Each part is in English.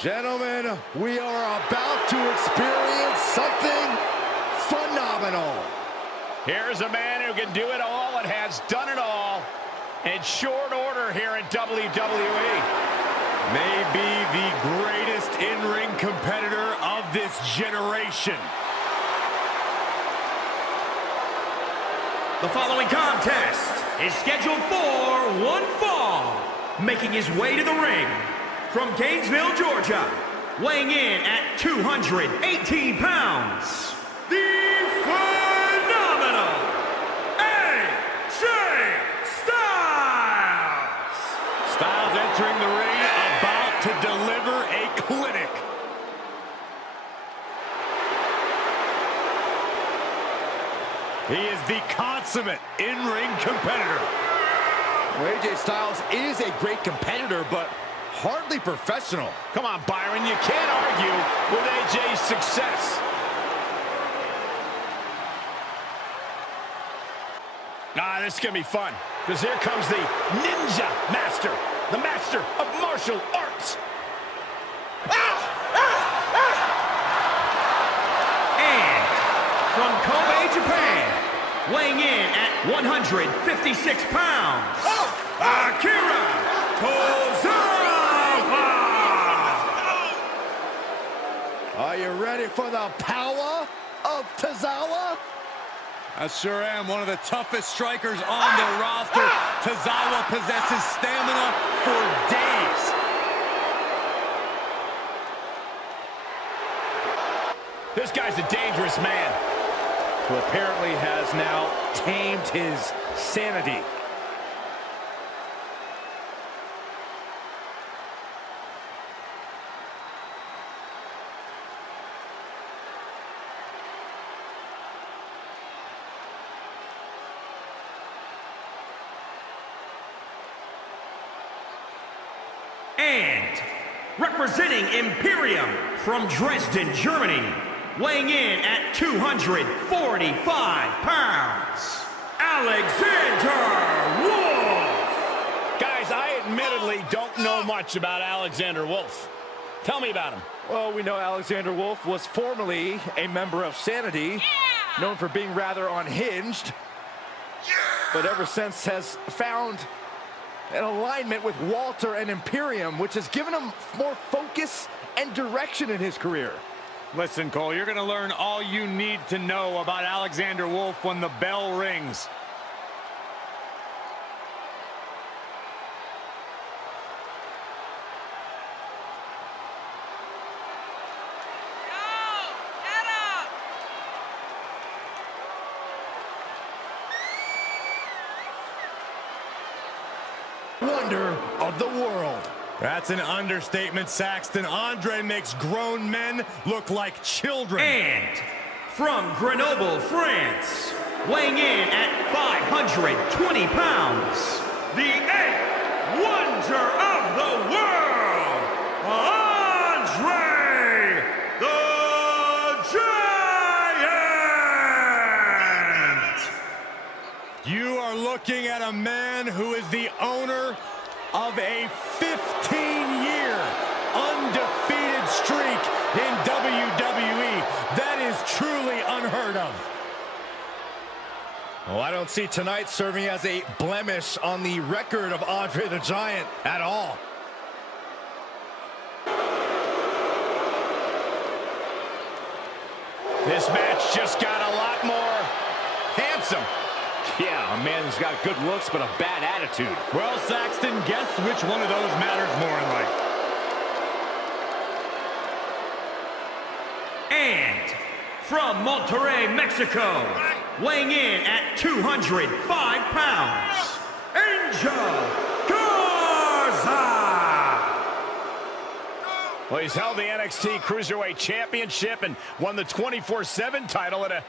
Gentlemen, we are about to experience something phenomenal. Here's a man who can do it all and has done it all in short order here in WWE. Maybe the greatest in-ring competitor of this generation. The following contest is scheduled for one fall. Making his way to the ring from Gainesville, Georgia, weighing in at 218 pounds, the phenomenal AJ Styles! Styles entering the ring, about to deliver a clinic. He is the consummate in-ring competitor. Well, AJ Styles is a great competitor, but hardly professional. Come on, Byron, you can't argue with AJ's success. This is going to be fun, because here comes the Ninja Master, the Master of Martial Arts. And from Kobe, Japan, weighing in at 156 pounds, Akira Tozawa! Are you ready for the power of Tozawa? I sure am. One of the toughest strikers on the roster. Tozawa possesses stamina for days. This guy's a dangerous man, Who apparently has now tamed his sanity. And representing Imperium from Dresden, Germany, weighing in at 245 pounds, Alexander Wolf! Guys, I admittedly don't know much about Alexander Wolf. Tell me about him. Well, we know Alexander Wolf was formerly a member of Sanity, known for being rather unhinged, but ever since has found an alignment with Walter and Imperium, which has given him more focus and direction in his career. Listen, Cole, you're going to learn all you need to know about Alexander Wolf when the bell rings. Wonder of the world. That's an understatement, Saxton. Andre makes grown men look like children. And from Grenoble, France, weighing in at 520 pounds, the eighth wonder of the world, Andre the Giant! You are looking at a man who is the owner of a 15-year undefeated streak in WWE. That is truly unheard of. Well, I don't see tonight serving as a blemish on the record of Andre the Giant at all. This match just got a lot more handsome. Yeah, a man who's got good looks but a bad attitude. Well, Saxton, guess which one of those matters more in life? And from Monterrey, Mexico, weighing in at 205 pounds, Angel Garza! Well, he's held the NXT Cruiserweight Championship and won the 24/7 title at a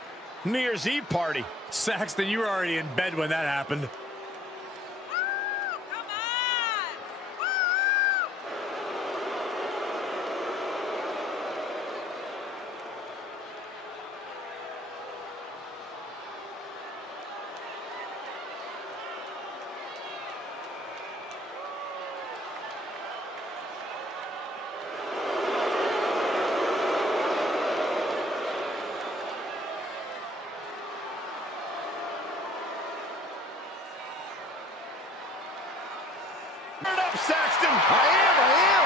New Year's Eve party. Saxton, you were already in bed when that happened. him!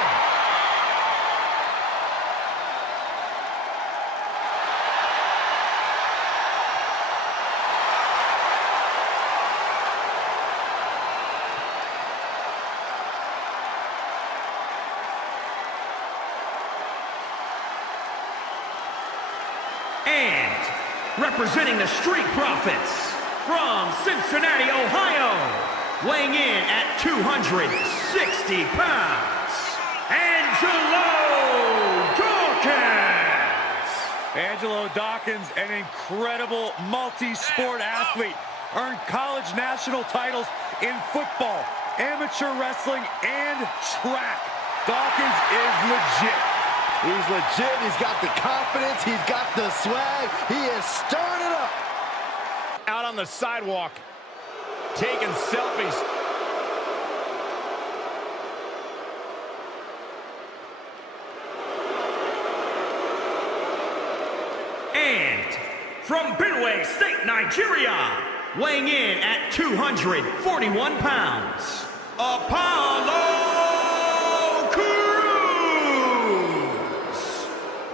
And representing the Street Profits from Cincinnati, Ohio, weighing in at 260 pounds, Angelo Dawkins. Angelo Dawkins, an incredible multi-sport athlete, earned college national titles in football, amateur wrestling, and track. Dawkins is legit. He's legit, he's got the confidence, he's got the swag, he is stirring it up. Out on the sidewalk, taking selfies. And from Benue State, Nigeria, weighing in at 241 pounds, Apollo Crews.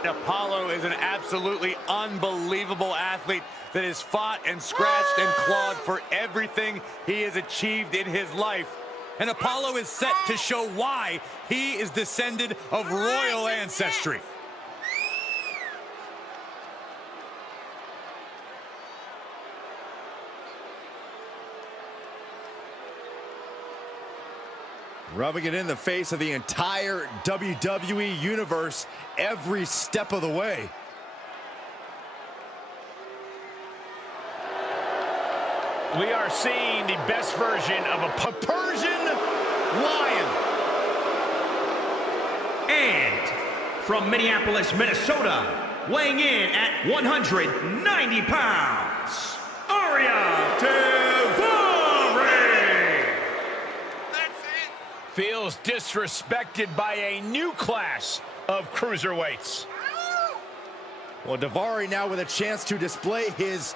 Apollo is an absolutely unbelievable athlete that has fought and scratched and clawed for everything he has achieved in his life. And Apollo is set to show why he is descended of royal ancestry. Rubbing it in the face of the entire WWE Universe every step of the way. We are seeing the best version of a Persian lion. And from Minneapolis, Minnesota, weighing in at 190 pounds, Aria Daivari. Feels disrespected by a new class of cruiserweights. Well, Daivari now with a chance to display his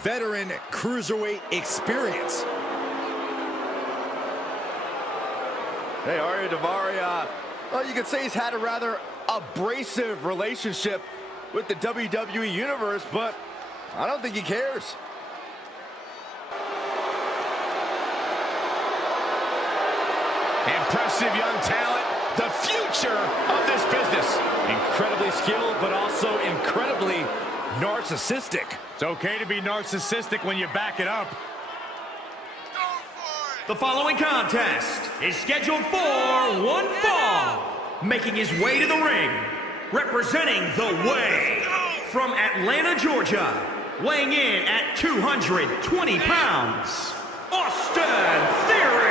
veteran cruiserweight experience. Hey, Aria Daivari, well, you could say he's had a rather abrasive relationship with the WWE Universe, but I don't think he cares. Impressive young talent, the future of this business. Incredibly skilled, but also incredibly narcissistic. It's okay to be narcissistic when you back it up. The following contest is scheduled for one fall. Making his way to the ring, representing the Way from Atlanta, Georgia, weighing in at 220 pounds, Austin Theory.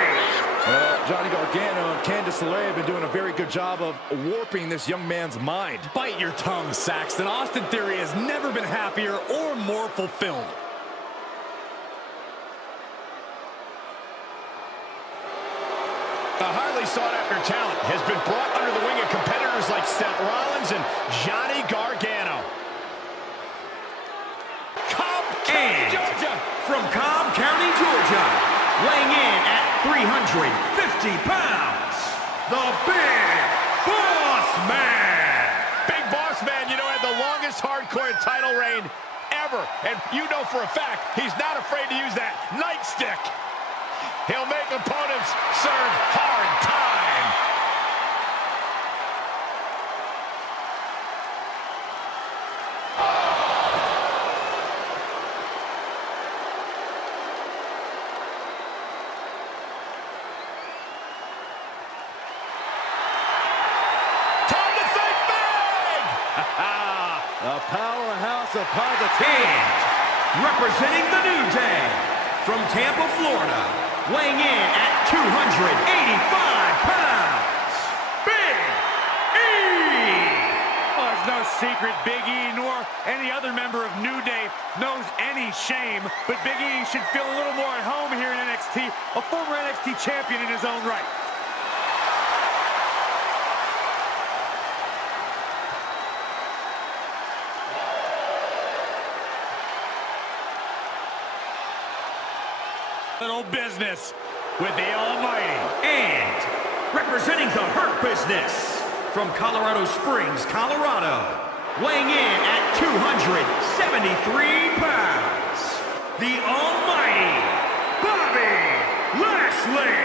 Johnny Gargano and Candice LeRae have been doing a very good job of warping this young man's mind. Bite your tongue, Saxton. Austin Theory has never been happier or more fulfilled. A highly sought-after talent has been brought under the wing of competitors like Seth Rollins and Johnny Gargano. Cobb County, Georgia. From Cobb County, Georgia, weighing in at 350 pounds, the Big Boss Man. Big Boss Man, you know, had the longest hardcore title reign ever. And you know for a fact, he's not afraid to use that nightstick. He'll make opponents serve hard time. Time to think big! A powerhouse of positivity. And representing the New Day from Tampa, Florida, weighing in at 285 pounds, Big E! Well, it's no secret Big E nor any other member of New Day knows any shame, but Big E should feel a little more at home here in NXT, a former NXT champion in his own right. Little business with the Almighty. And representing the Hurt Business, from Colorado Springs, Colorado, weighing in at 273 pounds, the almighty Bobby Lashley.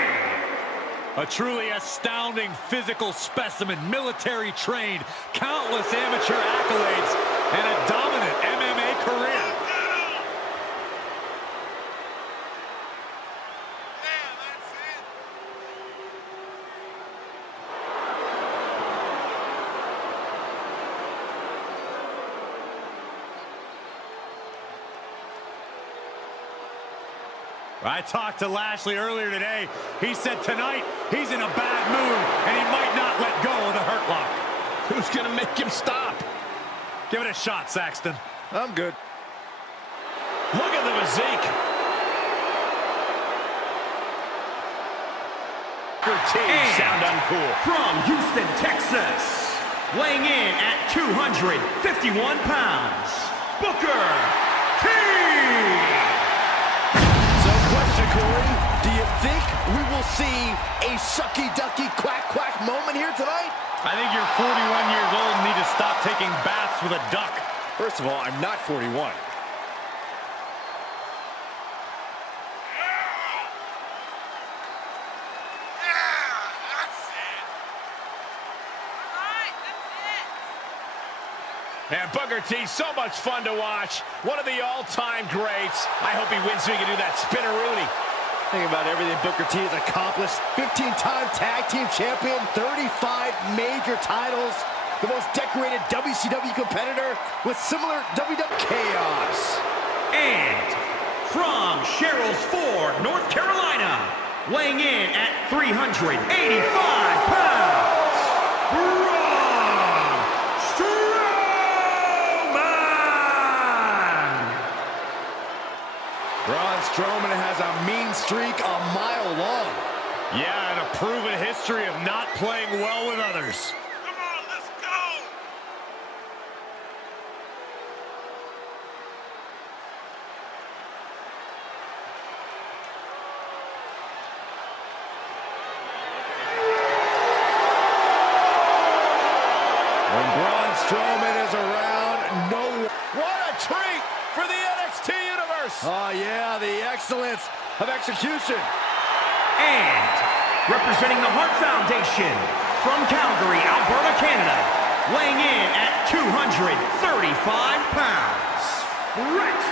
A truly astounding physical specimen, military trained, countless amateur accolades, and a dominant MMA career. I talked to Lashley earlier today. He said tonight he's in a bad mood and he might not let go of the Hurt Lock. Who's gonna make him stop? Give it a shot, Saxton. I'm good. Look at the physique. Sound uncool. From Houston, Texas, weighing in at 251 pounds, Booker T. Corey, do you think we will see a shucky-ducky quack-quack moment here tonight? I think you're 41 years old and need to stop taking baths with a duck. First of all, I'm not 41. And Booker T, so much fun to watch. One of the all-time greats. I hope he wins so he can do that spinneroonie. Think about everything Booker T has accomplished. 15-time tag team champion, 35 major titles, the most decorated WCW competitor with similar WWE chaos. And from Sherrills Ford, North Carolina, weighing in at 385 pounds, Strowman has a mean streak a mile long. Yeah, and a proven history of not playing well with others. Come on, let's go! When Braun Strowman is around, no... What a treat for the NXT Universe! Oh yeah, the excellence of execution. And representing the Hart Foundation, from Calgary, Alberta, Canada, weighing in at 235 pounds, Bret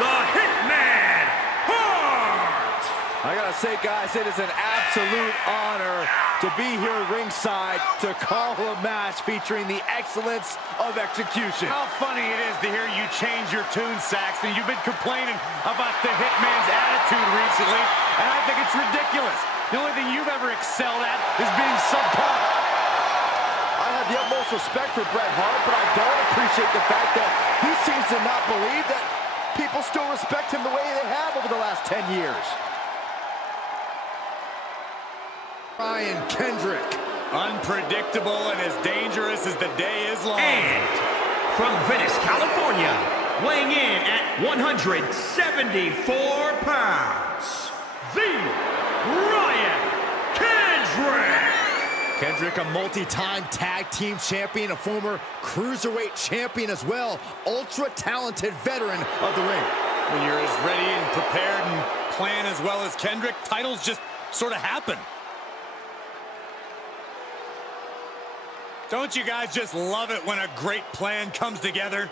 the Hitman Hart! I gotta say, guys, it is an absolute honor to be here ringside to call a match featuring the excellence of execution. How funny it is to hear you change your tune, Saxton. You've been complaining about the Hitman's attitude recently, and I think it's ridiculous. The only thing you've ever excelled at is being subpar. I have the utmost respect for Bret Hart, but I don't appreciate the fact that he seems to not believe that people still respect him the way they have over the last 10 years. Ryan Kendrick. Unpredictable and as dangerous as the day is long. And from Venice, California, weighing in at 174 pounds, the Ryan Kendrick. Kendrick, a multi-time tag team champion, a former cruiserweight champion as well. Ultra-talented veteran of the ring. When you're as ready and prepared and plan as well as Kendrick, titles just sort of happen. Don't you guys just love it when a great plan comes together?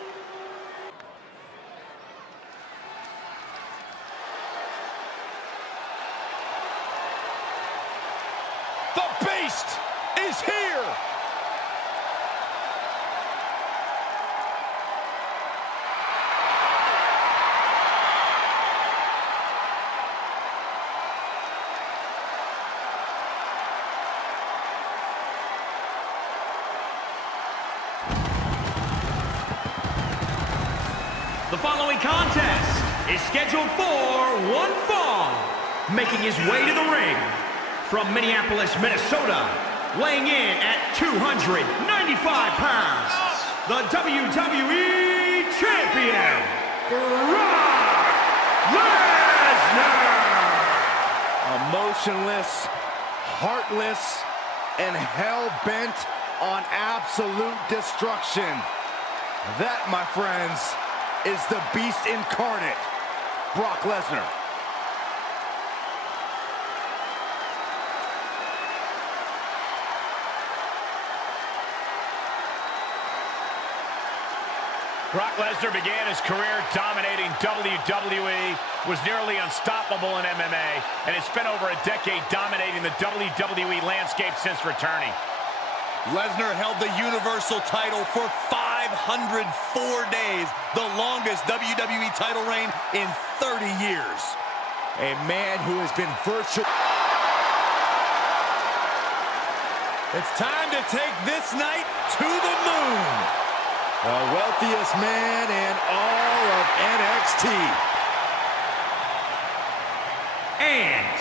The Beast is here! The following contest is scheduled for one fall. Making his way to the ring, from Minneapolis, Minnesota, weighing in at 295 pounds, the WWE Champion, Brock Lesnar! Emotionless, heartless, and hell-bent on absolute destruction. That, my friends, is the beast incarnate, Brock Lesnar. Brock Lesnar began his career dominating WWE, was nearly unstoppable in MMA, and has spent over a decade dominating the WWE landscape since returning. Lesnar held the Universal title for 504 days, the longest WWE title reign in 30 years. A man who has been virtually... It's time to take this night to the moon. The wealthiest man in all of NXT. And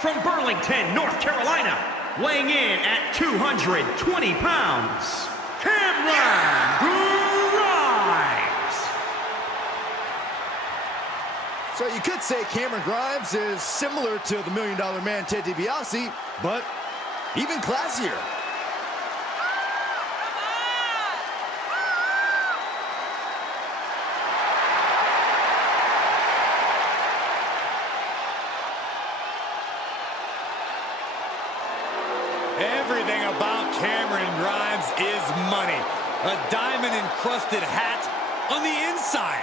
from Burlington, North Carolina, weighing in at 220 pounds, Cameron Grimes. So you could say Cameron Grimes is similar to the $1 Million Man Ted DiBiase, but even classier. Everything about Cameron Grimes is money. A diamond-encrusted hat on the inside.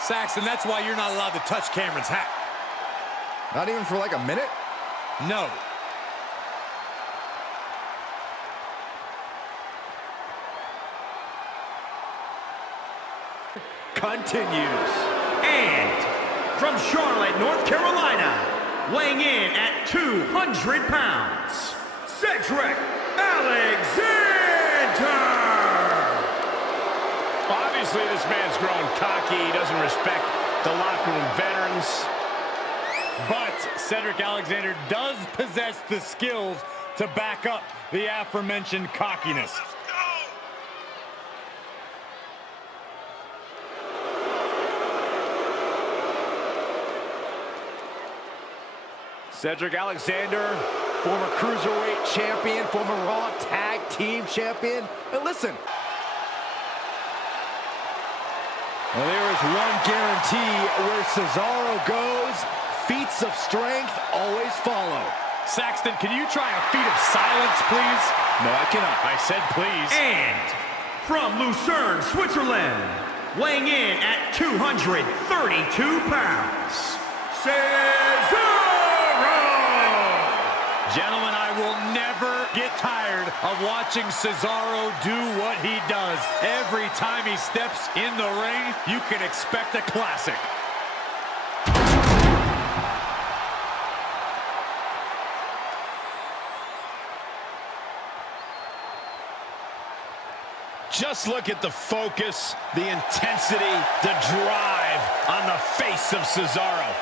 Saxton, that's why you're not allowed to touch Cameron's hat. Not even for like a minute? No. Continues. And from Charlotte, North Carolina, weighing in at 200 pounds, Cedric Alexander. Obviously, this man's grown cocky. He doesn't respect the locker room veterans. But Cedric Alexander does possess the skills to back up the aforementioned cockiness. Cedric Alexander, former Cruiserweight champion, former Raw Tag Team champion. And listen, well, there is one guarantee: where Cesaro goes, feats of strength always follow. Saxton, can you try a feat of silence, please? No, I cannot. I said please. And from Lucerne, Switzerland, weighing in at 232 pounds, Cesaro. Gentlemen, I will never get tired of watching Cesaro do what he does. Every time he steps in the ring, you can expect a classic. Just look at the focus, the intensity, the drive on the face of Cesaro.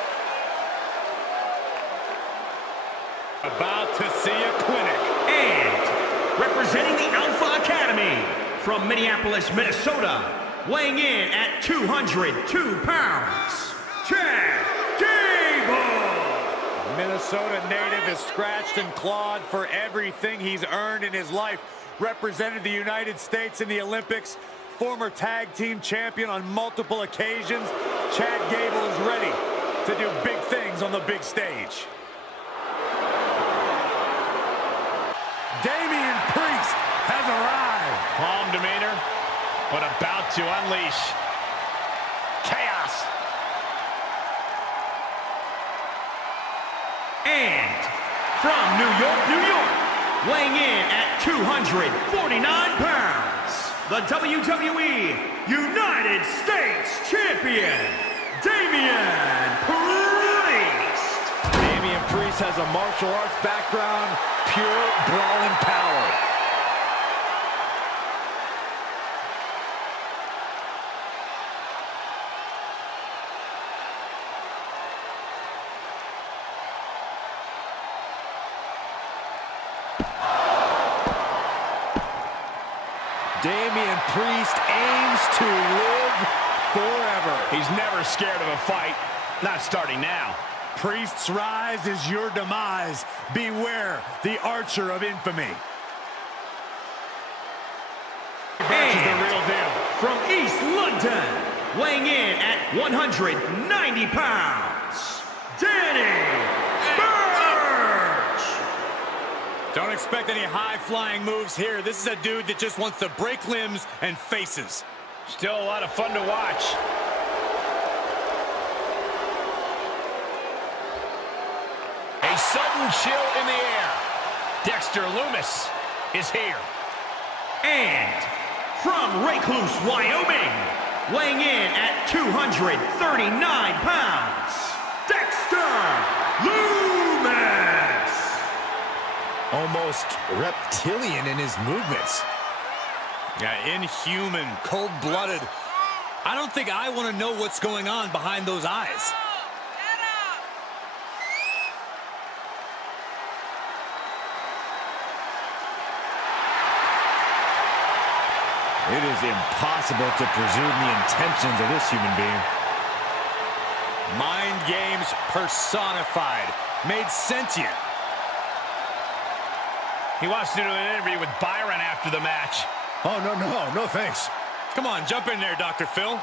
About to see a clinic. And representing the Alpha Academy from Minneapolis, Minnesota, weighing in at 202 pounds, Chad Gable. Minnesota native is scratched and clawed for everything he's earned in his life. Represented the United States in the Olympics, former tag team champion on multiple occasions. Chad Gable is ready to do big things on the big stage. Damien Priest has arrived. Calm demeanor, but about to unleash chaos. And from New York, New York, weighing in at 249 pounds, the WWE United States Champion, Damien Priest. Damien Priest has a martial arts background, pure brawling power. Damien Priest aims to live forever. He's never scared of a fight, not starting now. Priest's rise is your demise. Beware the Archer of Infamy. And the real deal. from East London, weighing in at 190 pounds, Danny Burch. Don't expect any high-flying moves here. This is a dude that just wants to break limbs and faces. Still a lot of fun to watch. A sudden chill in the air. Dexter Loomis is here. And from Recluse, Wyoming, weighing in at 239 pounds, Dexter Loomis. Almost reptilian in his movements. Yeah, inhuman, cold-blooded. I don't think I want to know what's going on behind those eyes. It is impossible to presume the intentions of this human being. Mind games personified, made sentient. He wants to do an interview with Byron after the match. Oh, no thanks. Come on, jump in there, Dr. Phil.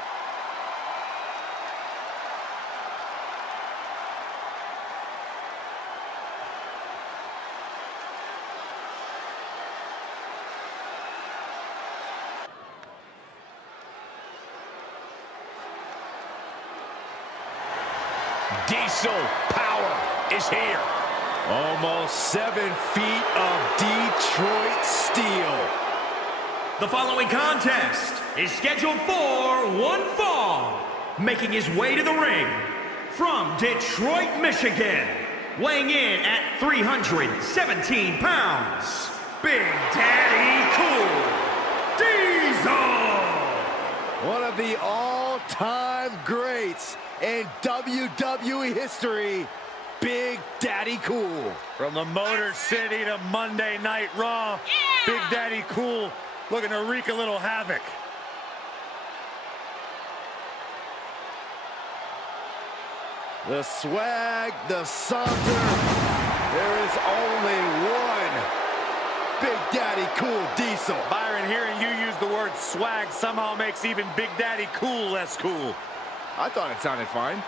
Diesel power is here. Almost 7 feet of Detroit steel. The following contest is scheduled for one fall. Making his way to the ring from Detroit, Michigan, weighing in at 317 pounds, Big Daddy Cool Diesel. One of the all-time greats in WWE history, Big Daddy Cool. From the Motor City to Monday Night Raw, Big Daddy Cool looking to wreak a little havoc. The swag, the saunter, there is only one Big Daddy Cool Diesel. Byron, hearing you use the word swag somehow makes even Big Daddy Cool less cool. I thought it sounded fine.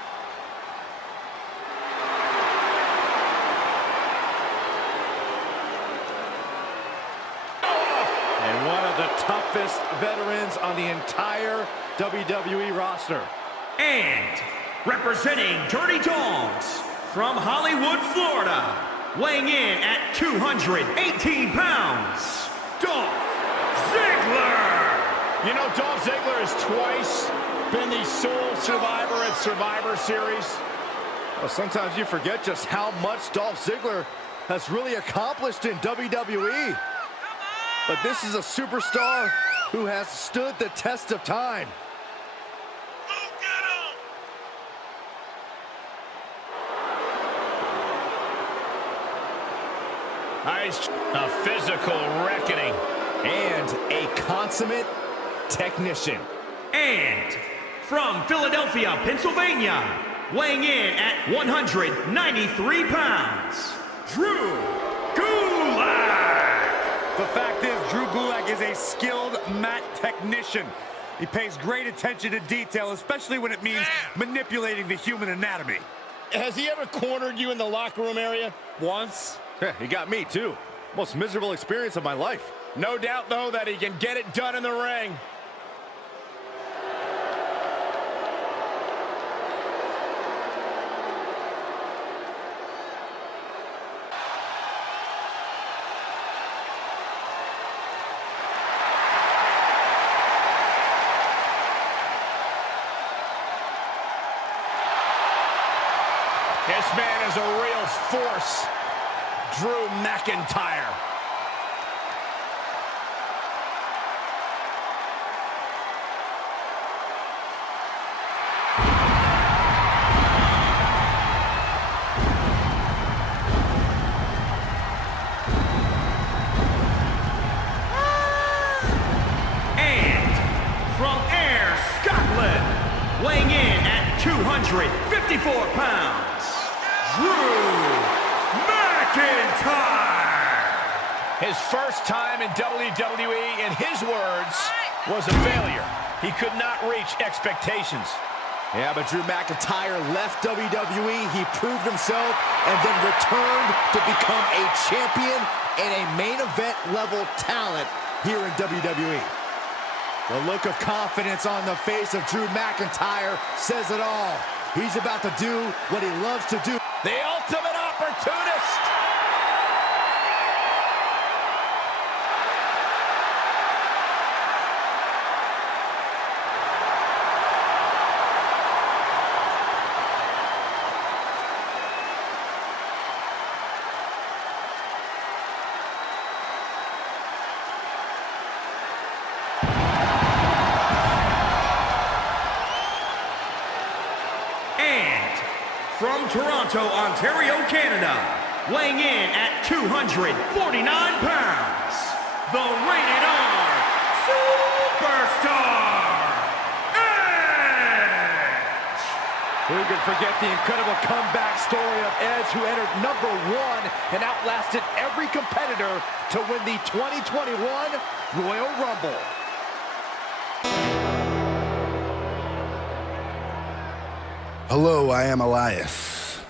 And one of the toughest veterans on the entire WWE roster. And representing Dirty Dogs from Hollywood, Florida, weighing in at 218 pounds, Dolph Ziggler. You know, Dolph Ziggler has twice been the sole survivor at Survivor Series. Well, sometimes you forget just how much Dolph Ziggler has really accomplished in WWE. But this is a superstar who has stood the test of time. A physical reckoning. And a consummate technician. And from Philadelphia, Pennsylvania, weighing in at 193 pounds, Drew Gulak. The fact is, Drew Gulak is a skilled mat technician. He pays great attention to detail, especially when it means manipulating the human anatomy. Has he ever cornered you in the locker room area? Once. Yeah, he got me too. Most miserable experience of my life. No doubt, though, that he can get it done in the ring. This man is a real force. Drew McIntyre. And from Ayr, Scotland, weighing in at 254 pounds, Drew McIntyre. His first time in WWE, in his words, was a failure. He could not reach expectations. Yeah, but Drew McIntyre left WWE, he proved himself, and then returned to become a champion and a main event level talent here in WWE. The look of confidence on the face of Drew McIntyre says it all. He's about to do what he loves to do. The ultimate opportunist. From Toronto, Ontario, Canada, weighing in at 249 pounds, the Rated R Superstar, Edge! Who could forget the incredible comeback story of Edge, who entered #1 and outlasted every competitor to win the 2021 Royal Rumble. Hello, I am Elias.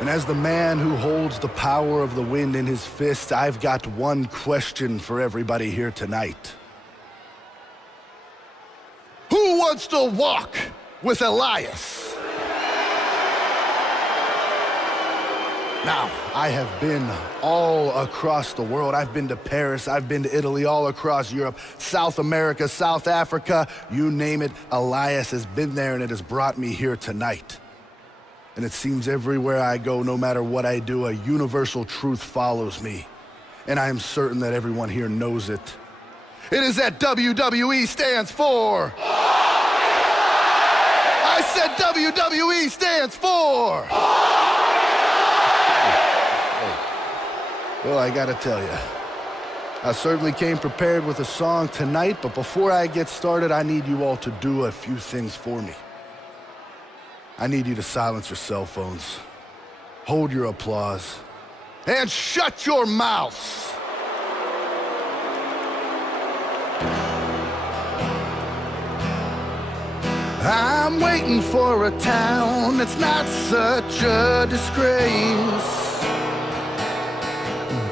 And as the man who holds the power of the wind in his fist, I've got one question for everybody here tonight. Who wants to walk with Elias? Now, I have been all across the world. I've been to Paris, I've been to Italy, all across Europe, South America, South Africa, you name it. Elias has been there, and it has brought me here tonight. And it seems everywhere I go, no matter what I do, a universal truth follows me. And I am certain that everyone here knows it. It is that WWE stands for... I said WWE stands for... Well, I gotta tell you, I certainly came prepared with a song tonight, but before I get started, I need you all to do a few things for me. I need you to silence your cell phones, hold your applause, and shut your mouths. I'm waiting for a town that's not such a disgrace.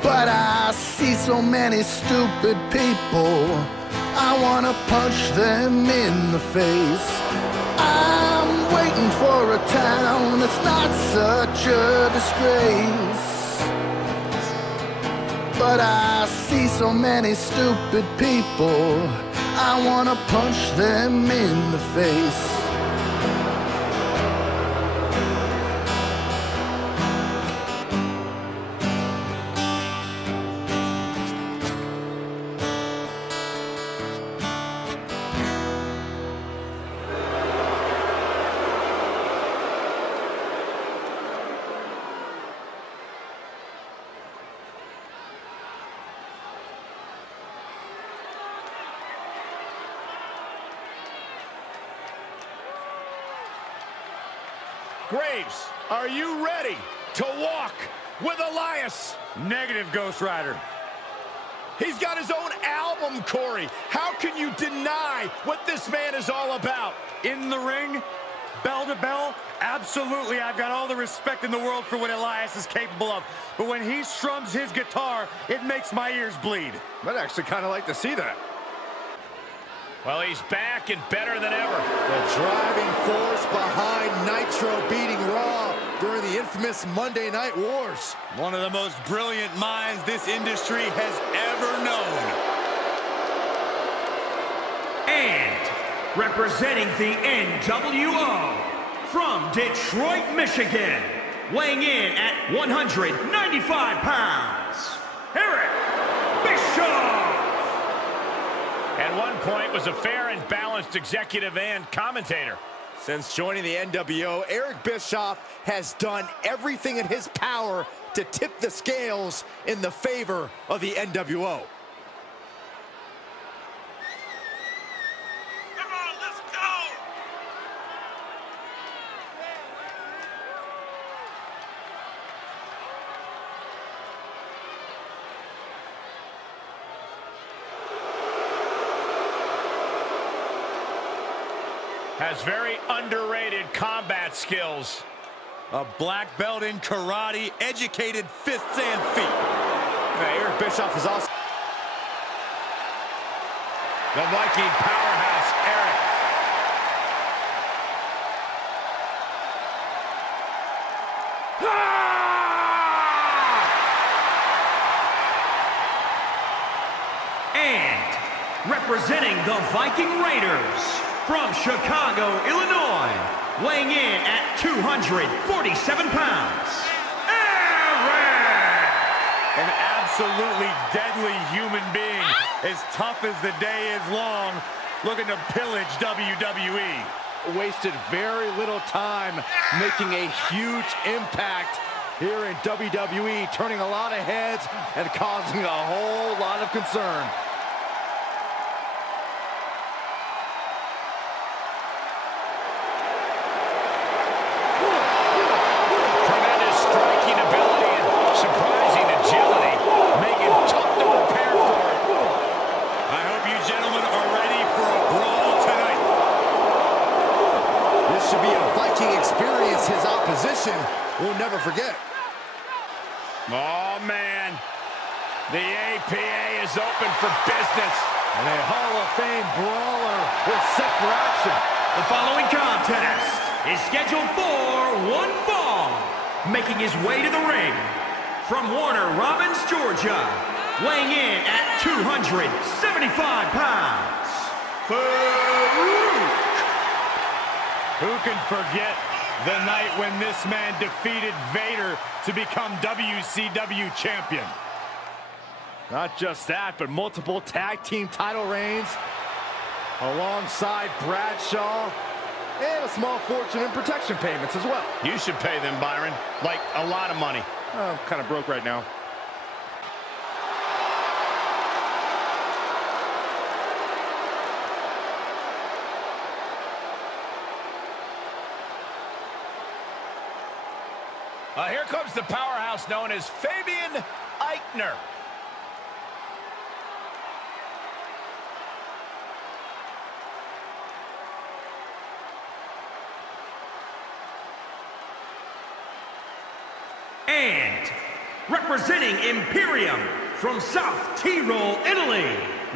But I see so many stupid people, I wanna punch them in the face. I'm waiting for a town that's not such a disgrace. But I see so many stupid people, I wanna punch them in the face. Graves, are you ready to walk with Elias? Negative, Ghost Rider. He's got his own album, Corey. How can you deny what this man is all about? In the ring, bell to bell, absolutely. I've got all the respect in the world for what Elias is capable of. But when he strums his guitar, it makes my ears bleed. I'd actually kind of like to see that. Well, he's back and better than ever. The driving force behind Nitro beating Raw during the infamous Monday Night Wars. One of the most brilliant minds this industry has ever known. And representing the NWO from Detroit, Michigan, weighing in at 195 pounds, Eric Bischoff. At one point was a fair and balanced executive and commentator. Since joining the NWO, Eric Bischoff has done everything in his power to tip the scales in the favor of the NWO. Come on, let's go! Has very underrated combat skills. A black belt in karate, educated fists and feet. Eric Bischoff is also The Viking powerhouse, Eric. And representing the Viking Raiders from Chicago, Illinois, weighing in at 247 pounds, Eric! An absolutely deadly human being, as tough as the day is long, looking to pillage WWE. wasted very little time making a huge impact here in WWE, turning a lot of heads and causing a whole lot of concern. Tremendous striking ability and surprising agility, make it tough to prepare for it. I hope you gentlemen are ready for a brawl tonight. This should be a Viking experience his opposition will never forget. Oh, man. The APA is open for business. And a Hall of Fame brawler is set for action. The following contest is scheduled for one fall. Making his way to the ring from Warner Robins, Georgia, weighing in at 275 pounds, Farouk. Who can forget the night when this man defeated Vader to become WCW champion? Not just that, but multiple tag team title reigns alongside Bradshaw and a small fortune in protection payments as well. You should pay them, Byron. Like, a lot of money. I'm kind of broke right now. Here comes the powerhouse known as Fabian Eichner. And representing Imperium from South Tyrol, Italy,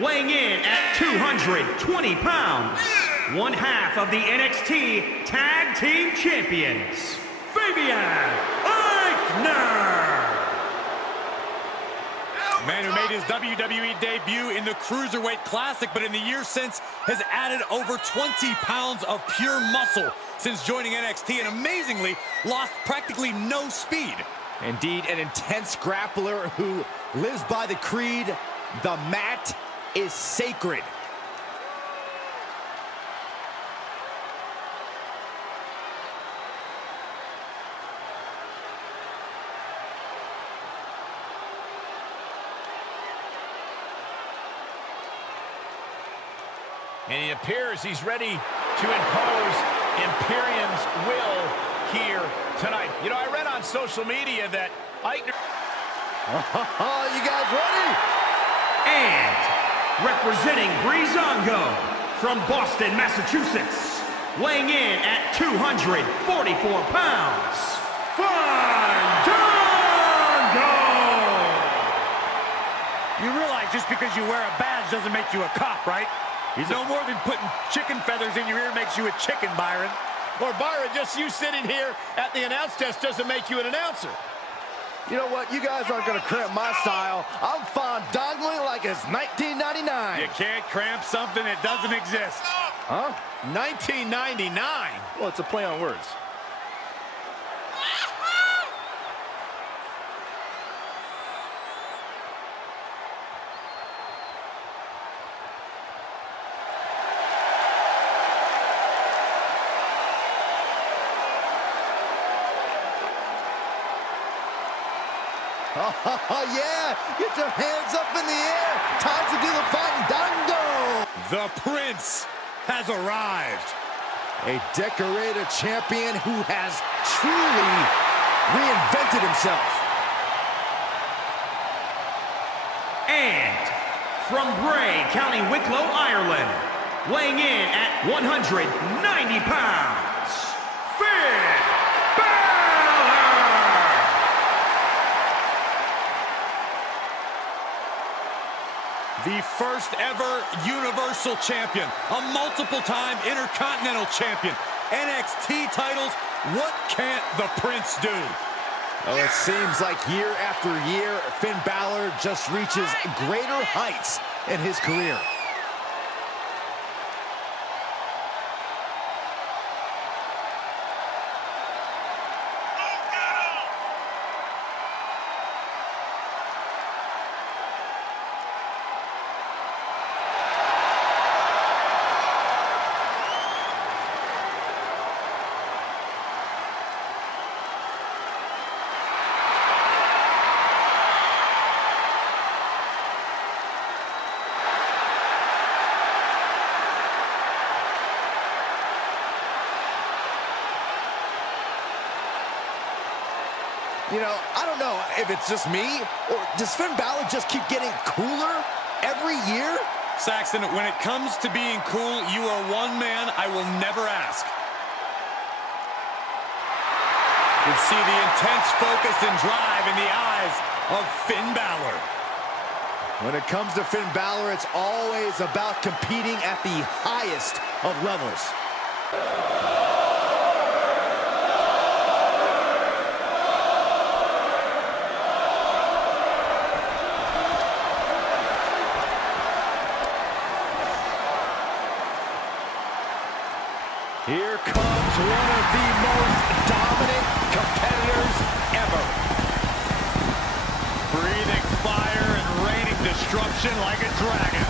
weighing in at 220 pounds, one half of the NXT Tag Team Champions, Fabian Eichner. Man who made his WWE debut in the Cruiserweight Classic, but in the years since has added over 20 pounds of pure muscle since joining NXT, and amazingly lost practically no speed. Indeed, an intense grappler who lives by the creed, the mat is sacred. And it appears he's ready to impose Imperium's will here tonight. You know, I read on social media that Eichner... You guys ready? And representing Breezango from Boston, Massachusetts, weighing in at 244 pounds, Fandango! You realize just because you wear a badge doesn't make you a cop, right? No more than putting chicken feathers in your ear makes you a chicken, Byron. Or Byron, just you sitting here at the announce desk doesn't make you an announcer. You know what? You guys aren't going to cramp my style. I'm fandangling like it's 1999. You can't cramp something that doesn't exist. Huh? 1999? Well, it's a play on words. Oh, yeah. Get your hands up in the air. Time to do the fandango. The Prince has arrived. A decorated champion who has truly reinvented himself. And from Bray, County Wicklow, Ireland, weighing in at 190 pounds, Finn Balor! The first ever Universal Champion, a multiple-time Intercontinental Champion, NXT titles. What can't the Prince do? Oh, it seems like year after year, Finn Balor just reaches greater heights in his career. You know, I don't know if it's just me, or does Finn Balor just keep getting cooler every year? Saxton, when it comes to being cool, you are one man I will never ask. You can see the intense focus and drive in the eyes of Finn Balor. When it comes to Finn Balor, it's always about competing at the highest of levels. Here comes one of the most dominant competitors ever. Breathing fire and raining destruction like a dragon.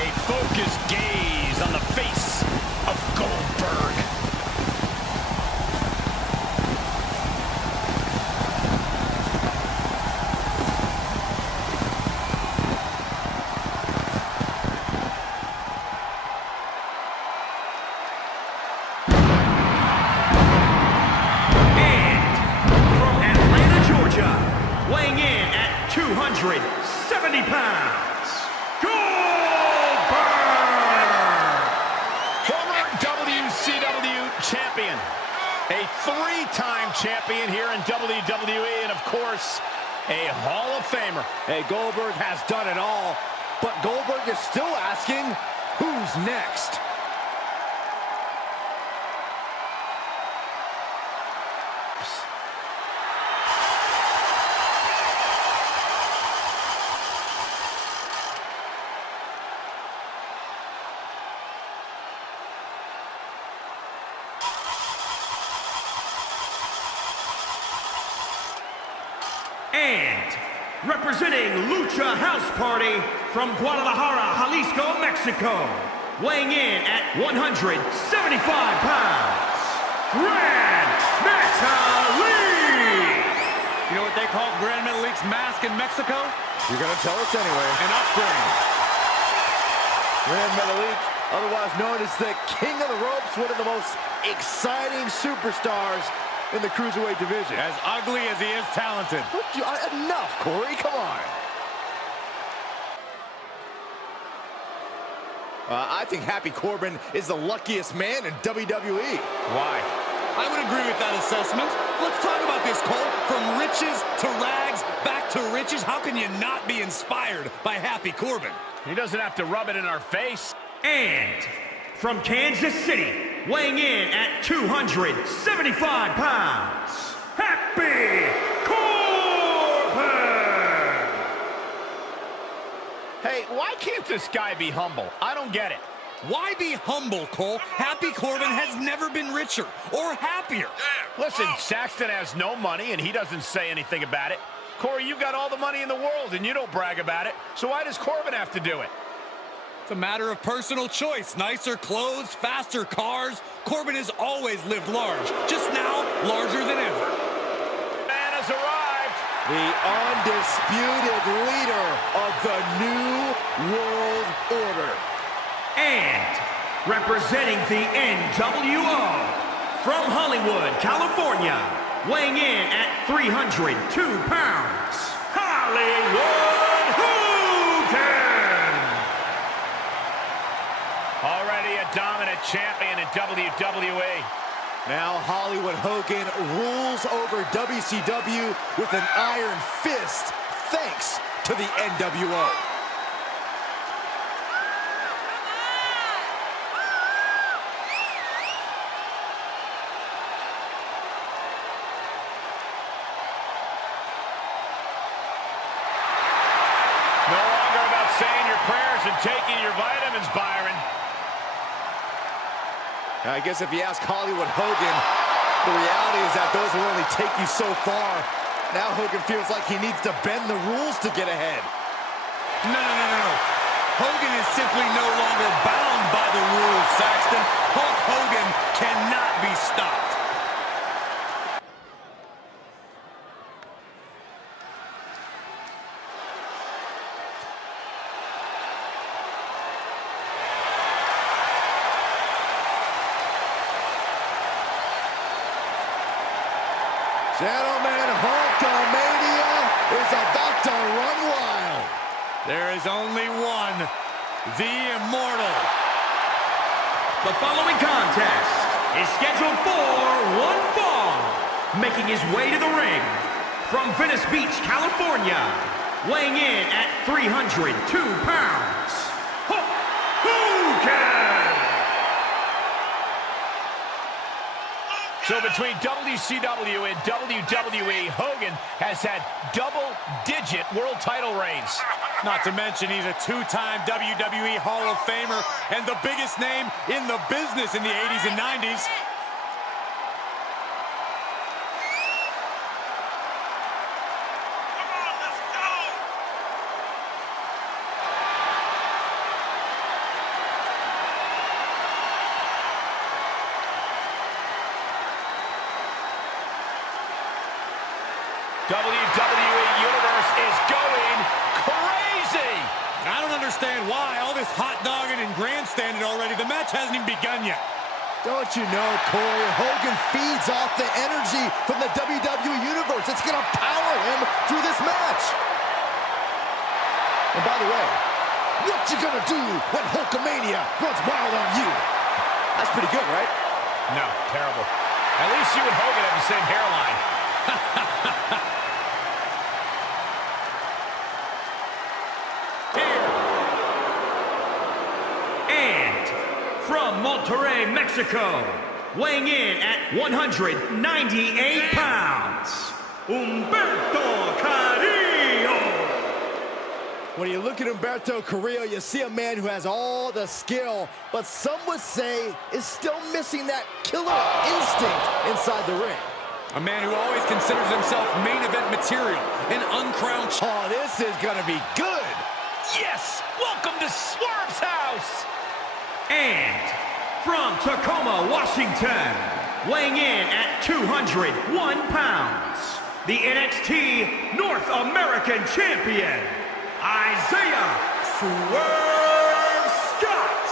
A focused gaze on the face of Goldberg. Weighing in at 270 pounds, Goldberg! Former WCW champion, a three-time champion here in WWE, and of course, a Hall of Famer. Hey, Goldberg has done it all, but Goldberg is still asking, who's next? And representing Lucha House Party from Guadalajara, Jalisco, Mexico, weighing in at 175 pounds, Grand Metalik! You know what they call Grand Metalik's mask in Mexico? You're gonna tell us anyway. An upgrade. Grand Metalik, otherwise known as the King of the Ropes, one of the most exciting superstars in the Cruiserweight division. As ugly as he is talented. Enough, Corey, come on. I think Happy Corbin is the luckiest man in WWE. Why? I would agree with that assessment. Let's talk about this, Cole. From riches to rags, back to riches. How can you not be inspired by Happy Corbin? He doesn't have to rub it in our face. And from Kansas City, weighing in at 275 pounds, Happy Corbin! Hey, why can't this guy be humble? I don't get it. Why be humble, Cole? Happy Corbin has never been richer or happier. Listen, Saxton has no money, and he doesn't say anything about it. Corey, you got all the money in the world, and you don't brag about it. So why does Corbin have to do it? It's a matter of personal choice. Nicer clothes, faster cars. Corbin has always lived large. Just now, larger than ever. Man has arrived. The undisputed leader of the New World Order. And representing the NWO from Hollywood, California, weighing in at 302 pounds, Hollywood Hogan! Already a dominant champion in WWE. Now Hollywood Hogan rules over WCW with an iron fist, thanks to the NWO. No longer about saying your prayers and taking your vitamins, Byron. I guess if you ask Hollywood Hogan, the reality is that those will only take you so far. Now Hogan feels like he needs to bend the rules to get ahead. No. Hogan is simply no longer bound by the rules, Saxton. Hulk Hogan cannot be stopped. Gentlemen, Hulkamania is about to run wild. There is only one, the Immortal. The following contest is scheduled for one fall. Making his way to the ring from Venice Beach, California, weighing in at 302 pounds, Hulk Hogan! So between WCW and WWE, Hogan has had double-digit world title reigns. Not to mention he's a two-time WWE Hall of Famer and the biggest name in the business in the 80s and 90s. WWE Universe is going crazy! I don't understand why. All this hot dogging and grandstanding already. The match hasn't even begun yet. Don't you know, Corey, Hogan feeds off the energy from the WWE Universe. It's going to power him through this match. And by the way, what you going to do when Hulkamania runs wild on you? That's pretty good, right? No, terrible. At least you and Hogan have the same hairline. From Monterrey, Mexico, weighing in at 198 pounds, Umberto Korea. When you look at Umberto Korea, you see a man who has all the skill, but some would say is still missing that killer instinct inside the ring. A man who always considers himself main event material, an uncrowned champ. Oh, this is gonna be good. Yes! Welcome to Swerve's house! And from Tacoma, Washington, weighing in at 201 pounds, the NXT North American Champion, Isaiah Swerve Scott.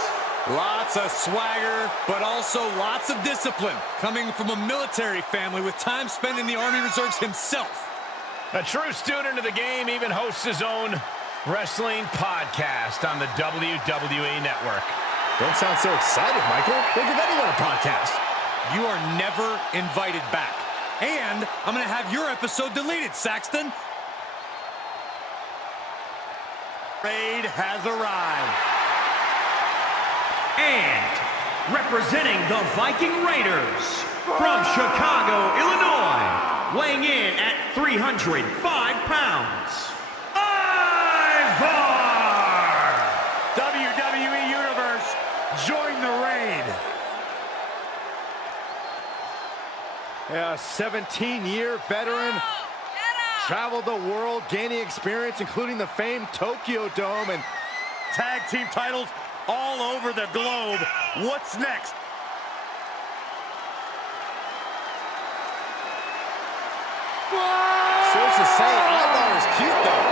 Lots of swagger, but also lots of discipline. Coming from a military family with time spent in the Army Reserves himself. A true student of the game, even hosts his own wrestling podcast on the WWE Network. Don't sound so excited, Michael. Don't give anyone a podcast. You are never invited back. And I'm going to have your episode deleted, Saxton. Raid has arrived. And representing the Viking Raiders from Chicago, Illinois, weighing in at 305 pounds, Ivar! WWE Universe, join the raid. Yeah, 17-year veteran. Traveled the world, gaining experience, including the famed Tokyo Dome and Tag team titles all over the globe. What's next? so to say. Eyeball is cute, though.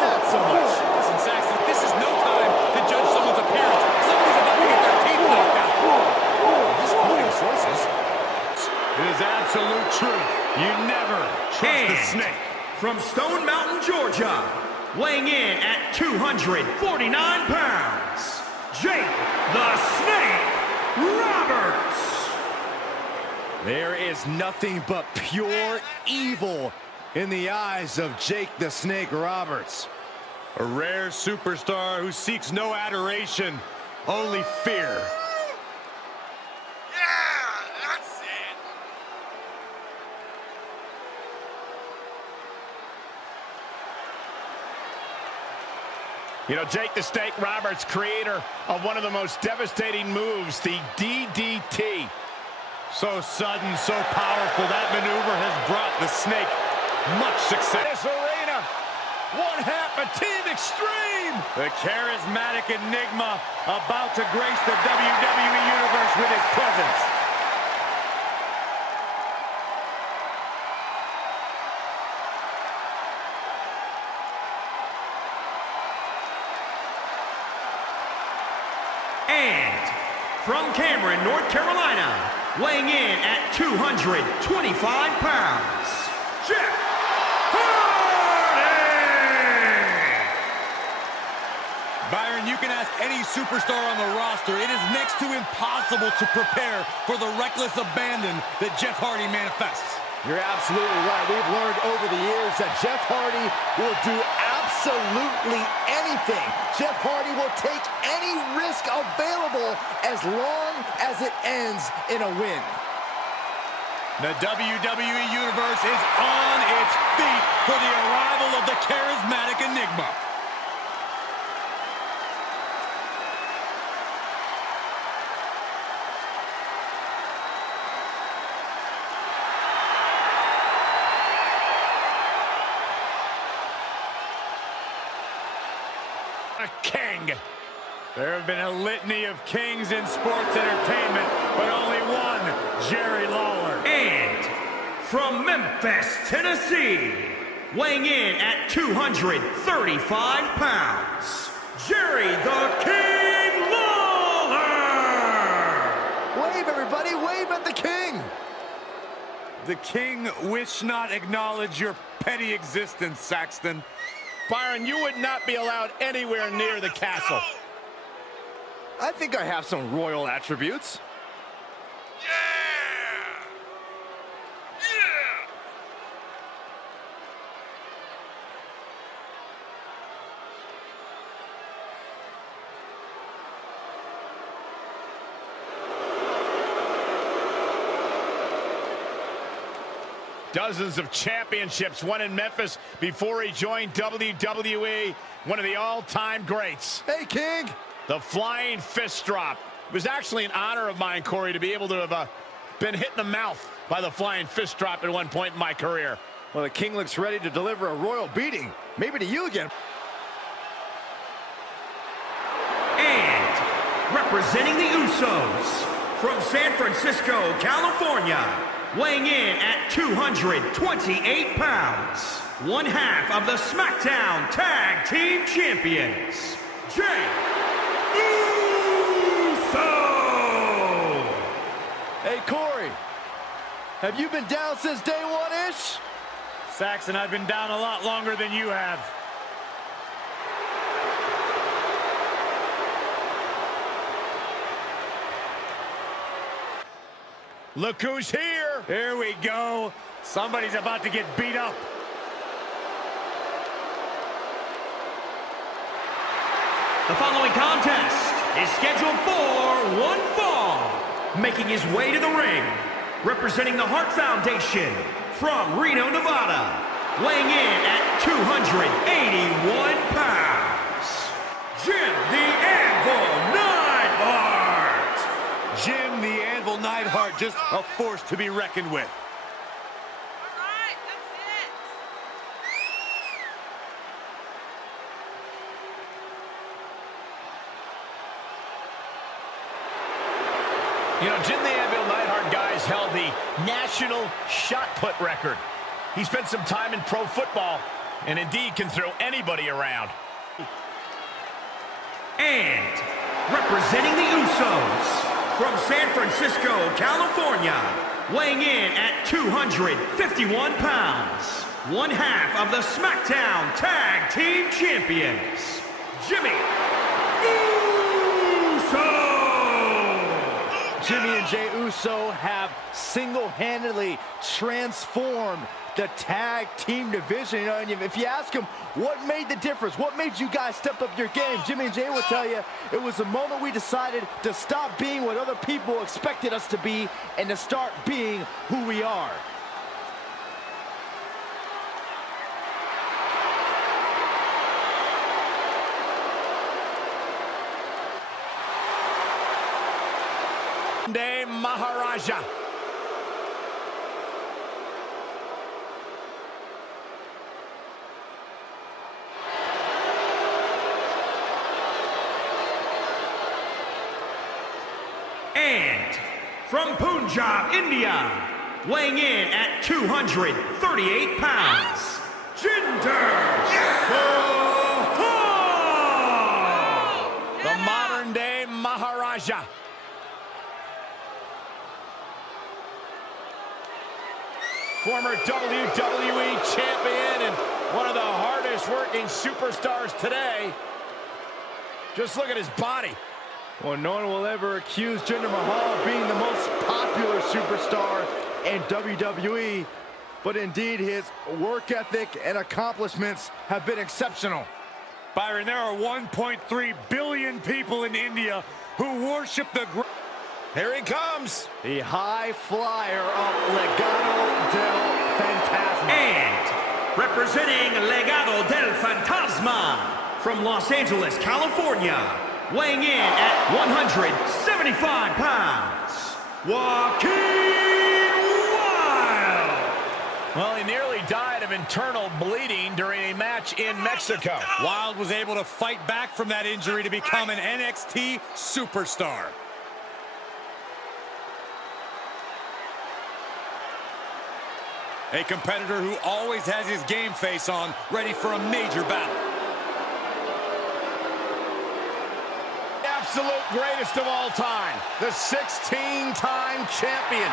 Not so much. Listen, Saxton, this is no time to judge someone's appearance. Somebody's about to get their teeth knocked out. Just quoting sources. It is absolute truth. You never trust the snake. From Stone Mountain, Georgia, weighing in at 249 pounds, Jake the Snake Roberts. There is nothing but pure evil in the eyes of Jake the Snake Roberts. A rare superstar who seeks no adoration, only fear. You know, Jake the Snake Roberts, creator of one of the most devastating moves, the DDT. So sudden, so powerful, that maneuver has brought the Snake much success. This arena, one half of Team Extreme. The charismatic enigma about to grace the WWE Universe with his presence. And from Cameron, North Carolina, weighing in at 225 pounds, Jeff Hardy! Byron, you can ask any superstar on the roster. It is next to impossible to prepare for the reckless abandon that Jeff Hardy manifests. You're absolutely right. We've learned over the years that Jeff Hardy will do absolutely anything. Jeff Hardy will take any risk available as long as it ends in a win. The WWE Universe is on its feet for the arrival of the charismatic enigma. A king. There have been a litany of kings in sports entertainment, but only one, Jerry Lawler. And from Memphis, Tennessee, weighing in at 235 pounds, Jerry the King Lawler! Wave, everybody. Wave at the king. The king wish not acknowledge your petty existence, Saxton. Byron, you would not be allowed anywhere near the castle. I think I have some royal attributes. Dozens of championships won in Memphis before he joined WWE, one of the all-time greats. Hey, king. The flying fist drop. It was actually an honor of mine, Corey, to be able to have been hit in the mouth by the flying fist drop at one point in my career. Well, the king looks ready to deliver a royal beating. Maybe to you again. And representing the Usos, from San Francisco, California, weighing in at 228 pounds, one half of the SmackDown Tag Team Champions, Jey Uso! Hey, Corey. Have you been down since day one-ish? Saxon, I've been down a lot longer than you have. Look who's here. Here we go. Somebody's about to get beat up. The following contest is scheduled for one fall. Making his way to the ring, representing the Hart Foundation, from Reno, Nevada, weighing in at 281 pounds, Jim the Anvil Neidhart! Jim the Anvil Neidhart, just a force to be reckoned with. You know, Jim the Anvil Neidhart, guys, held the national shot put record. He spent some time in pro football and indeed can throw anybody around. And representing the Usos from San Francisco, California, weighing in at 251 pounds, one half of the SmackDown Tag Team Champions, Jimmy Uso! Jimmy and Jey Uso have single-handedly transformed the tag team division. You know, and if you ask them what made the difference, what made you guys step up your game, Jimmy and Jey will tell you it was the moment we decided to stop being what other people expected us to be and to start being who we are. De Maharaja. And from Punjab, India, weighing in at 238 pounds, Jinder Mahal! The modern-day Maharaja. Former WWE champion and one of the hardest working superstars today. Just look at his body. Well, no one will ever accuse Jinder Mahal of being the most popular superstar in WWE, but indeed his work ethic and accomplishments have been exceptional. Byron, there are 1.3 billion people in India who worship the... Here he comes. The high flyer of Legado del Fantasma. And representing Legado del Fantasma from Los Angeles, California, weighing in at 175 pounds, Joaquin Wilde. Well, he nearly died of internal bleeding during a match in Mexico. Wilde was able to fight back from that injury to become an NXT superstar. A competitor who always has his game face on, ready for a major battle. Absolute greatest of all time, the 16-time champion.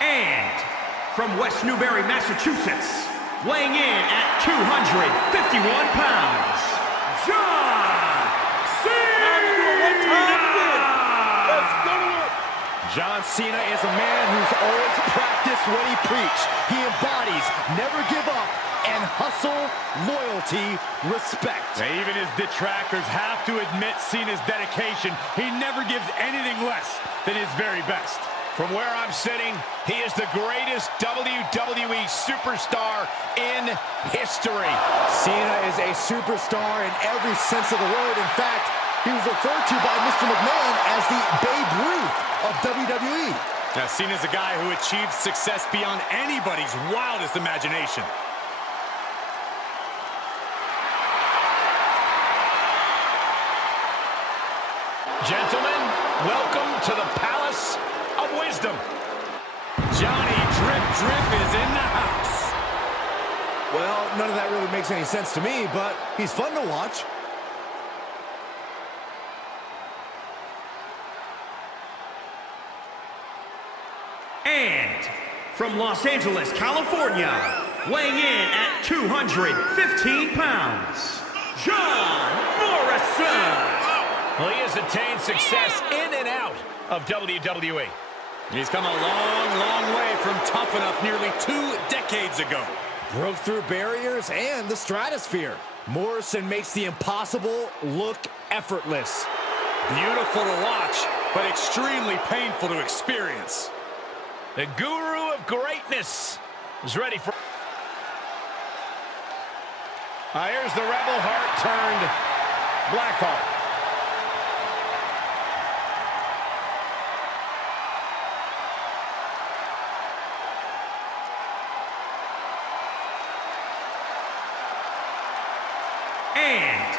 And from West Newbury, Massachusetts, weighing in at 251 pounds, John Cena! John Cena is a man who's always practiced what he preached. He embodies never give up and hustle, loyalty, respect. Now, even his detractors have to admit Cena's dedication. He never gives anything less than his very best. From where I'm sitting, he is the greatest WWE superstar in history. Cena is a superstar in every sense of the word. In fact, he was referred to by Mr. McMahon as the Babe Ruth of WWE. Now, Cena's a guy who achieved success beyond anybody's wildest imagination. Gentlemen, welcome to the Palace of Wisdom. Johnny Drip Drip is in the house. Well, none of that really makes any sense to me, but he's fun to watch. And from Los Angeles, California, weighing in at 215 pounds, John Morrison. Well, he has attained success in and out of WWE. He's come a long, long way from Tough Enough nearly 2 decades ago. Broke through barriers and the stratosphere. Morrison makes the impossible look effortless. Beautiful to watch, but extremely painful to experience. The guru of greatness is ready for... Here's the Rebel Heart turned Blackheart. And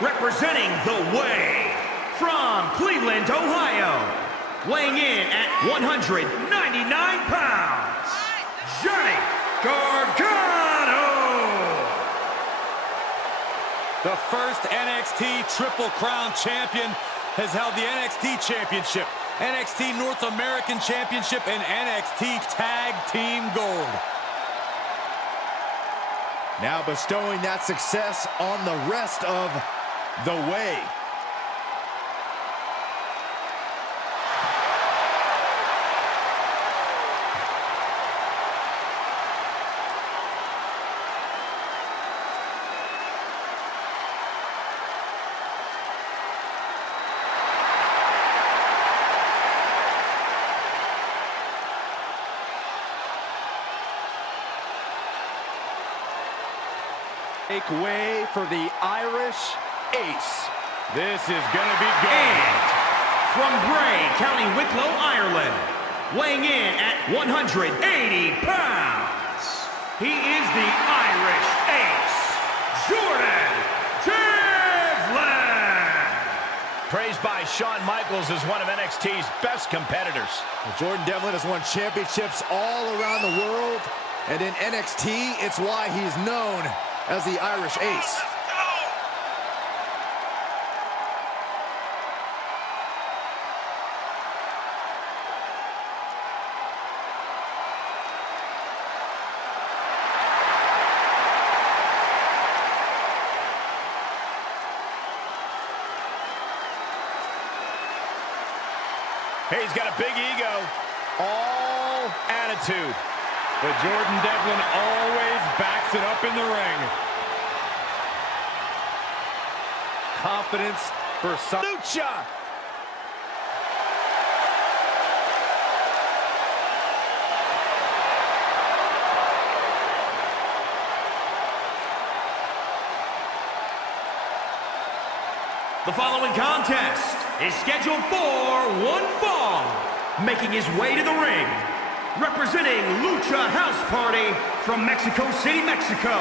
representing the Way from Cleveland, Ohio, weighing in at 199 pounds, Johnny Gargano. The first NXT Triple Crown champion has held the NXT Championship, NXT North American Championship, and NXT Tag Team Gold. Now bestowing that success on the rest of the way. Make way for the Irish Ace. This is gonna be good. And from Bray, County Wicklow, Ireland, weighing in at 180 pounds, he is the Irish Ace, Jordan Devlin. Praised by Shawn Michaels as one of NXT's best competitors. Jordan Devlin has won championships all around the world, and in NXT, it's why he's known as the Irish Ace. Hey, he's got a big ego, all attitude. But Jordan Devlin always backs it up in the ring. Confidence for some. Lucha! The following contest is scheduled for one fall, making his way to the ring, representing Lucha House Party from Mexico City, Mexico,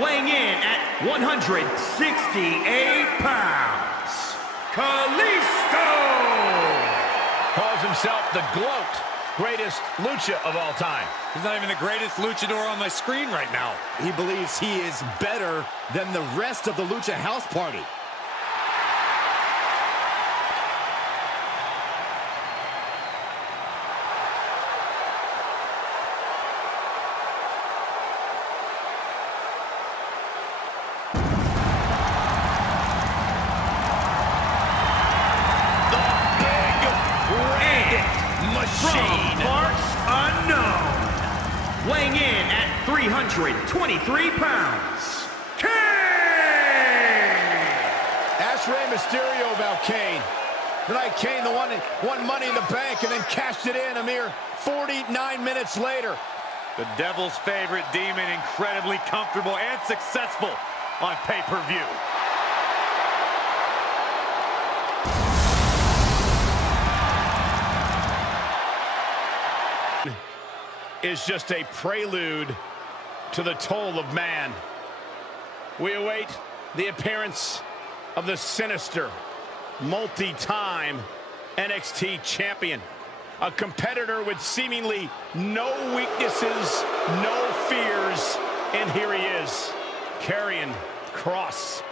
weighing in at 168 pounds, Kalisto! Calls himself the GOAT, greatest lucha of all time. He's not even the greatest luchador on my screen right now. He believes he is better than the rest of the Lucha House Party. From parts unknown, weighing in at 323 pounds, Kane! Ask Rey Mysterio about Kane. Tonight, Kane, the one that won Money in the Bank and then cashed it in a mere 49 minutes later. The Devil's favorite Demon, incredibly comfortable and successful on pay-per-view. Is just a prelude to the toll of man. We await the appearance of the sinister, multi-time NXT champion, a competitor with seemingly no weaknesses, no fears, and here he is, carrying cross.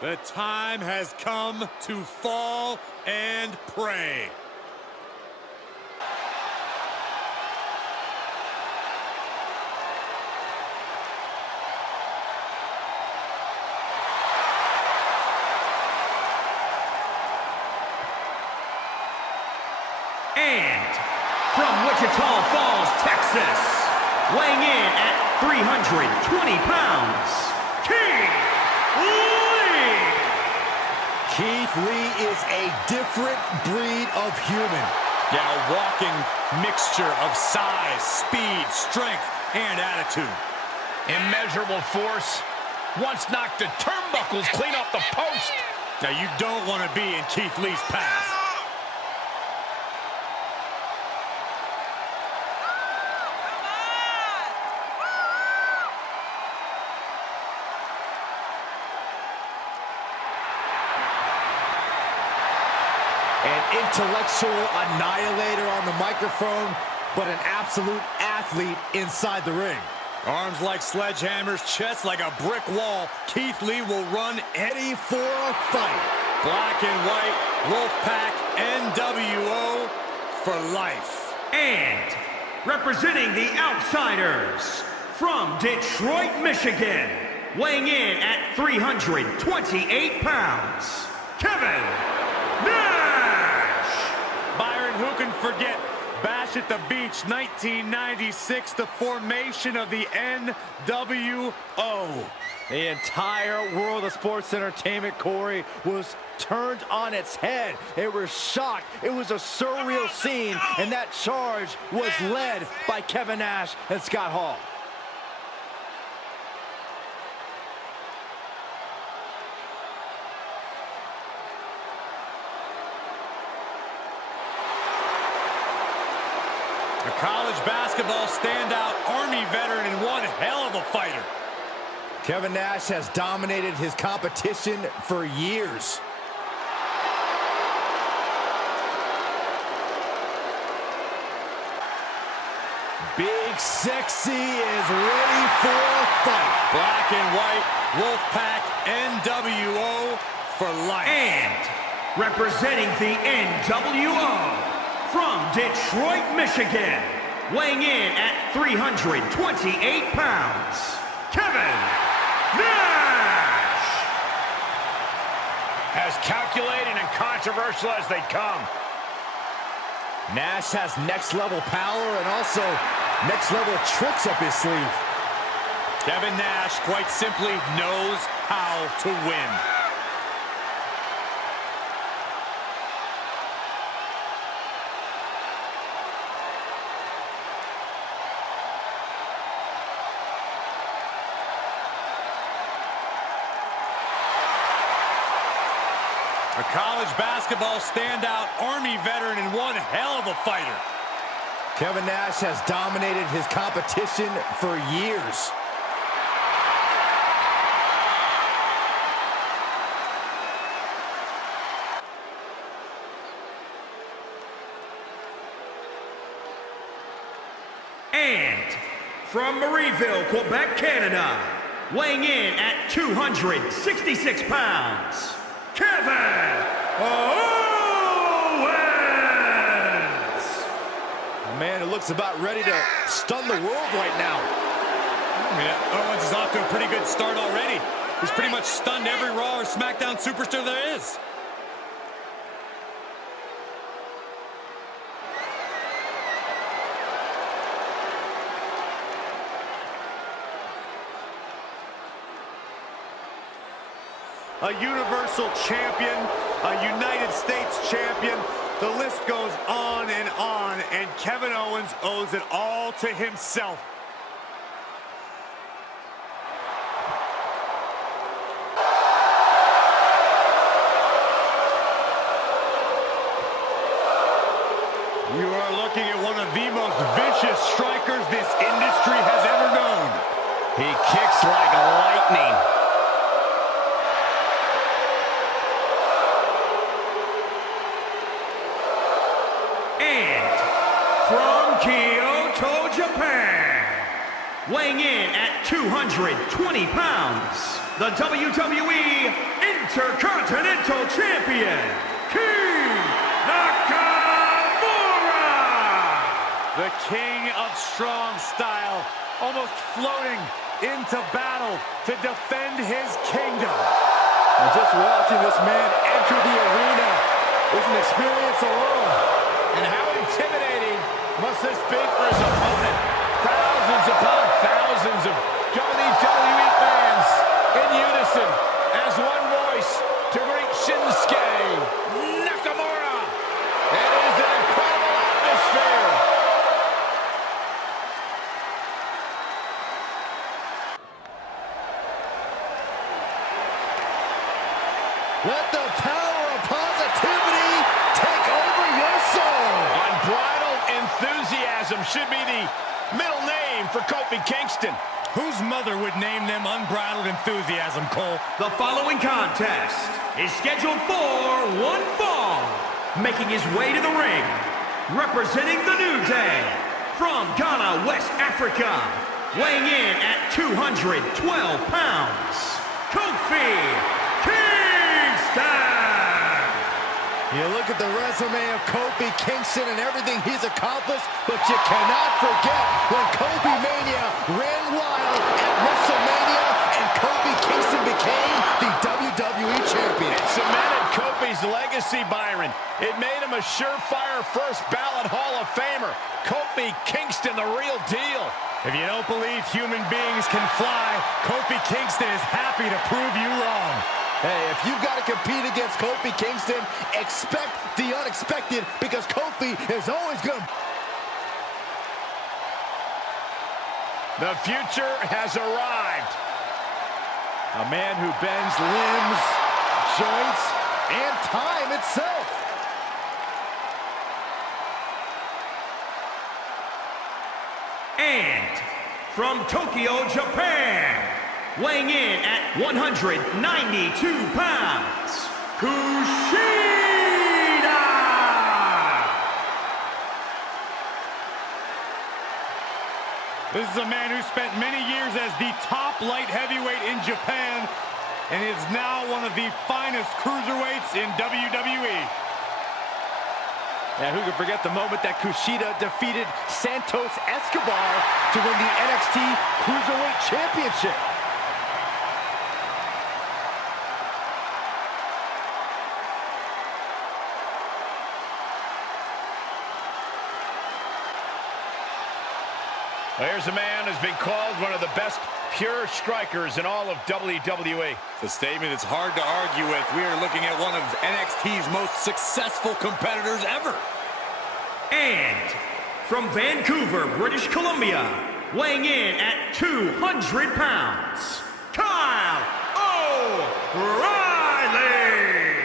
The time has come to fall and pray. And from Wichita Falls, Texas, weighing in at 320 pounds, Keith Lee! Keith Lee is a different breed of human. Yeah, a walking mixture of size, speed, strength, and attitude. Immeasurable force. Once knocked the turnbuckles clean off the post. Now, you don't want to be in Keith Lee's path. An intellectual annihilator on the microphone, but an absolute athlete inside the ring. Arms like sledgehammers, chest like a brick wall. Keith Lee will run Ready for a fight. black and white, Wolfpack, NWO for life. And representing the Outsiders, from Detroit, Michigan, weighing in at 328 pounds, Kevin Nash! Byron, who can forget Bash at the Beach 1996, the formation of the NWO. The entire world of sports entertainment, Corey, was turned on its head. They were shocked. It was a surreal scene, and that charge was led by Kevin Nash and Scott Hall. A college basketball standout, Army veteran, and one hell of a fighter. Kevin Nash has dominated his competition for years. Big Sexy is ready for a fight. Black and white, Wolfpack, NWO for life. And representing the NWO, from Detroit, Michigan, weighing in at 328 pounds, Kevin Nash! As calculated and controversial as they come. Nash has next-level power and also next-level tricks up his sleeve. Kevin Nash quite simply knows how to win. A college basketball standout, Army veteran, and one hell of a fighter. Kevin Nash has dominated his competition for years. And from Marieville, Quebec, Canada, weighing in at 266 pounds, Kevin Owens! A man who looks about ready to stun the world right now. I mean, Owens is off to a pretty good start already. He's pretty much stunned every Raw or SmackDown superstar there is. A Universal Champion, a United States Champion. The list goes on, and Kevin Owens owes it all to himself. You are looking at one of the most vicious strikers this industry has ever known. He kicks like lightning. And from Kyoto, Japan, weighing in at 220 pounds, the WWE Champion, King Nakamura! The king of strong style, almost floating into battle to defend his kingdom. And just watching this man enter the arena is an experience alone. And how intimidating must this be for his opponent? Thousands upon thousands of WWE fans in unison as one voice to greet Shinsuke Nakamura. It is an incredible atmosphere. Let the power of positivity take over your soul. Unbridled enthusiasm should be the middle name for Kofi Kingston. Whose mother would name them Unbridled Enthusiasm, Cole? The following contest is scheduled for one fall. Making his way to the ring, representing the New Day, from Ghana, West Africa, weighing in at 212 pounds, Kofi Kingston! You look at the resume of Kofi Kingston and everything he's accomplished, but you cannot forget when Kofi Mania ran wild at WrestleMania and Kofi Kingston became the WWE Champion. It cemented Kofi's legacy, Byron. It made him a surefire first ballot Hall of Famer. Kofi Kingston, the real deal. If you don't believe human beings can fly, Kofi Kingston is happy to prove you wrong. Hey, if you've got to compete against Kofi Kingston, expect the unexpected, because Kofi is always going to... The future has arrived. A man who bends limbs, joints, and time itself. And from Tokyo, Japan, weighing in at 192 pounds, Kushida! This is a man who spent many years as the top light heavyweight in Japan and is now one of the finest cruiserweights in WWE. And who can forget the moment that Kushida defeated Santos Escobar to win the NXT Cruiserweight Championship. Well, here's a man who's been called one of the best pure strikers in all of WWE. It's a statement it's hard to argue with. We are looking at one of NXT's most successful competitors ever. And from Vancouver, British Columbia, weighing in at 200 pounds, Kyle O'Reilly!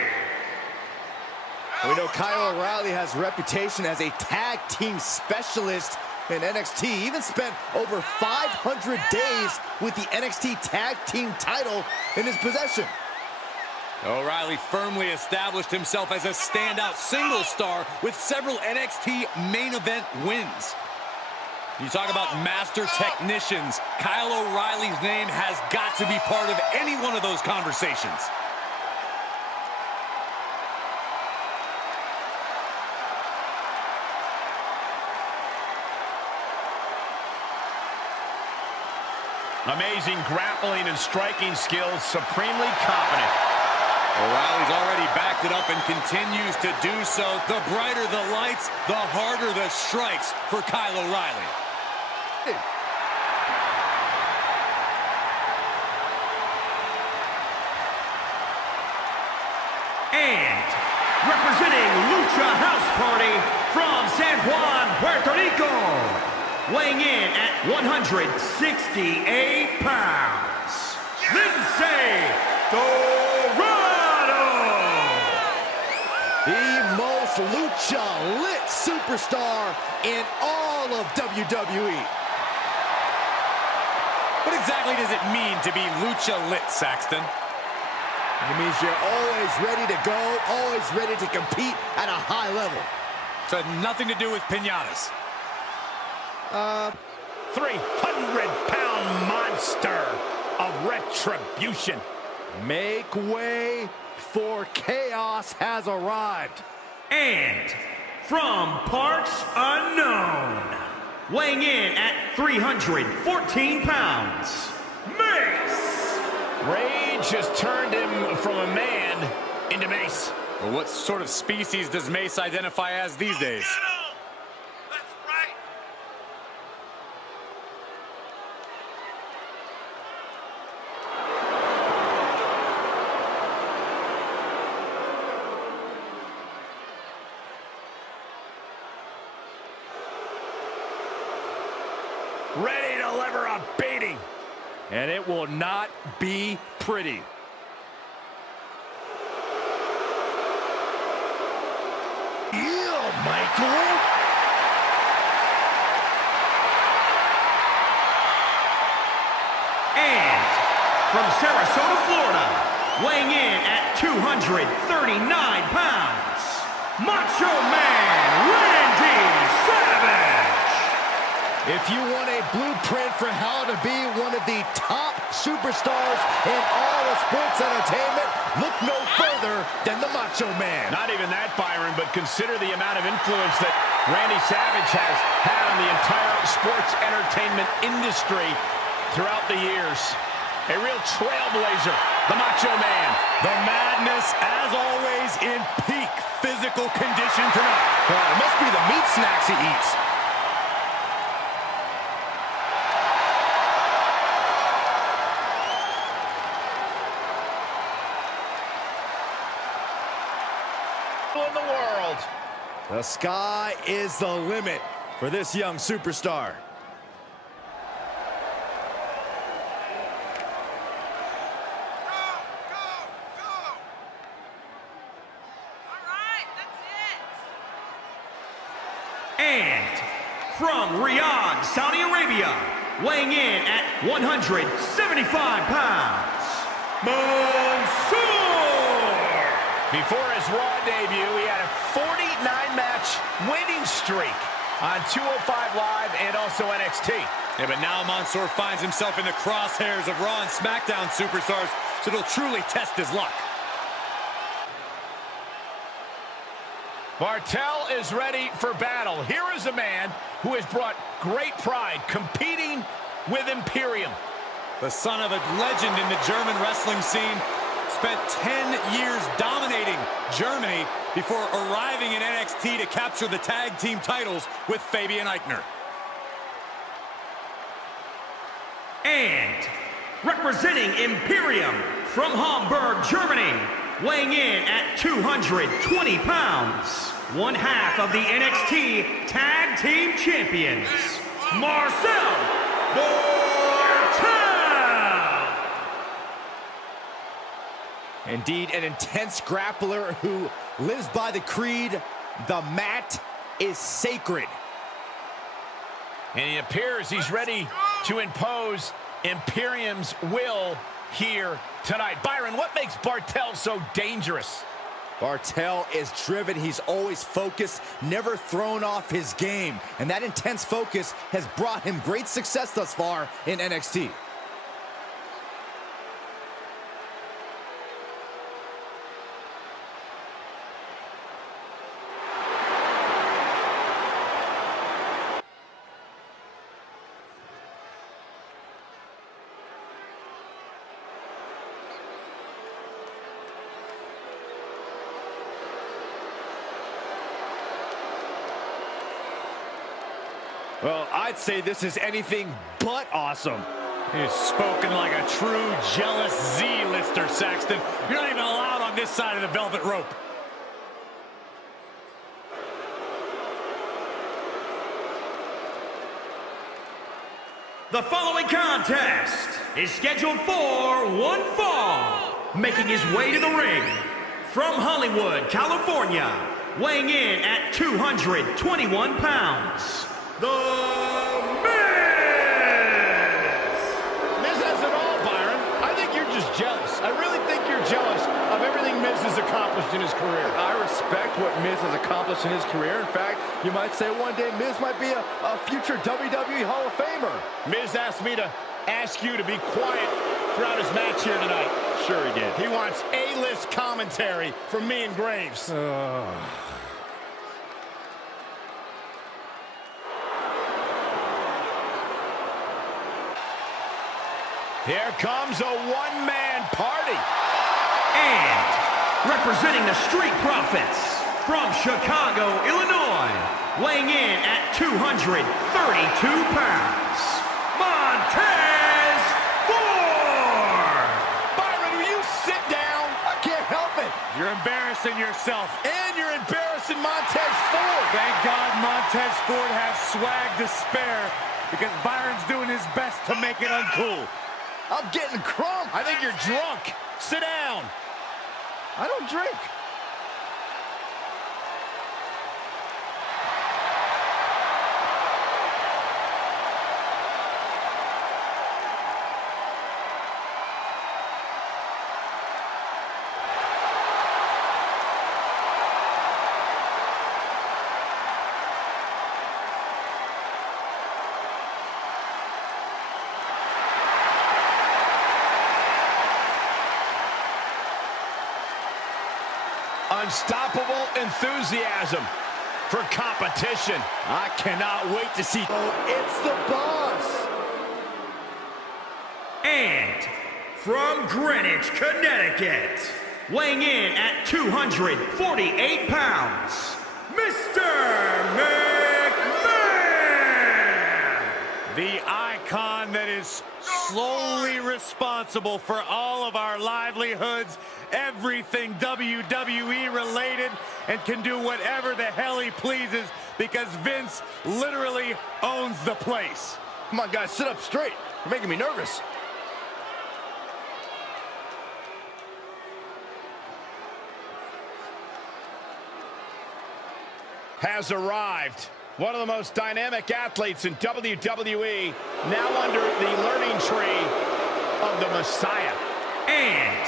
We know Kyle O'Reilly has a reputation as a tag team specialist in NXT. He even spent over 500 days with the NXT Tag Team title in his possession. O'Reilly firmly established himself as a standout single star with several NXT main event wins. You talk about master technicians, Kyle O'Reilly's name has got to be part of any one of those conversations. Amazing grappling and striking skills, supremely competent. O'Reilly's already backed it up and continues to do so. The brighter the lights, the harder the strikes for Kyle O'Reilly. And representing Lucha House Party from San Juan, Puerto Rico, weighing in at 168 pounds, Lindsay Dorado! The most lucha-lit superstar in all of WWE. What exactly does it mean to be lucha-lit, Saxton? It means you're always ready to go, always ready to compete at a high level. So it had nothing to do with piñatas. 300-pound monster of retribution. Make way for chaos has arrived. And from parts unknown, weighing in at 314 pounds, Mace! Rage has turned him from a man into Mace. Well, what sort of species does Mace identify as these days? Ready to deliver a beating. And it will not be pretty. Yeah, Michael. And from Sarasota, Florida, weighing in at 239 pounds, Macho Man Randy Savage! If you want a blueprint for how to be one of the top superstars in all of sports entertainment, look no further than the Macho Man. Not even that, Byron, but consider the amount of influence that Randy Savage has had on the entire sports entertainment industry throughout the years. A real trailblazer, the Macho Man. The madness, as always, in peak physical condition tonight. It must be the meat snacks he eats. In the world. The sky is the limit for this young superstar. And from Riyadh, Saudi Arabia, weighing in at 175 pounds, Mansoor! Before his Raw debut, he had a 49-match winning streak on 205 Live and also NXT. Yeah, but now Mansoor finds himself in the crosshairs of Raw and SmackDown superstars, so it'll truly test his luck. Bartel is ready for battle. Here is a man who has brought great pride competing with Imperium. The son of a legend in the German wrestling scene, spent 10 years dominating Germany before arriving in NXT to capture the tag team titles with Fabian Eichner. And representing Imperium from Hamburg, Germany, weighing in at 220 pounds, one half of the NXT Tag Team Champions, Marcel Bartel! Indeed, an intense grappler who lives by the creed, the mat is sacred. And it appears he's ready to impose Imperium's will here tonight. Byron, what makes Bartel so dangerous? Bartel is driven. He's always focused, never thrown off his game. And that intense focus has brought him great success thus far in NXT. Well, I'd say this is anything but awesome. He's spoken like a true jealous Z-lister, Saxton. You're not even allowed on this side of the velvet rope. The following contest is scheduled for one fall, making his way to the ring from Hollywood, California, weighing in at 221 pounds, The Miz! Miz has it all, Byron. I think you're just jealous. I really think you're jealous of everything Miz has accomplished in his career. I respect what Miz has accomplished in his career. In fact, you might say one day Miz might be a future WWE Hall of Famer. Miz asked me to ask you to be quiet throughout his match here tonight. Sure he did. He wants A-list commentary from me and Graves. Here comes a one-man party. And representing the Street Profits from Chicago, Illinois, weighing in at 232 pounds, Montez Ford! Byron, will you sit down? I can't help it. You're embarrassing yourself. And you're embarrassing Montez Ford. Thank God Montez Ford has swag to spare, because Byron's doing his best to make it uncool. I'm getting crump. I think you're drunk. Sit down. I don't drink. Unstoppable enthusiasm for competition. I cannot wait to see. Oh, it's the boss. And from Greenwich, Connecticut, weighing in at 248 pounds, Mr. McMahon! The icon that is slowly responsible for all of our livelihoods, everything WWE related, and can do whatever the hell he pleases because Vince literally owns the place. Come on, guys, sit up straight. You're making me nervous. Has arrived. One of the most dynamic athletes in WWE, now under the learning tree of the Messiah. And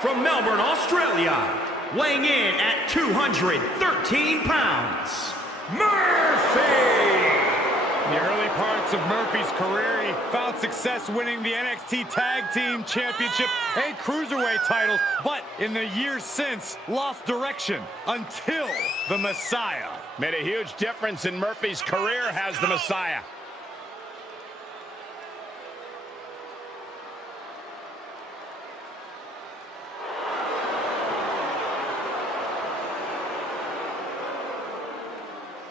from Melbourne, Australia, weighing in at 213 pounds, Murphy! In the early parts of Murphy's career, he found success winning the NXT Tag Team Championship and Cruiserweight titles, but in the years since, lost direction until the Messiah. Made a huge difference in Murphy's career, has the Messiah.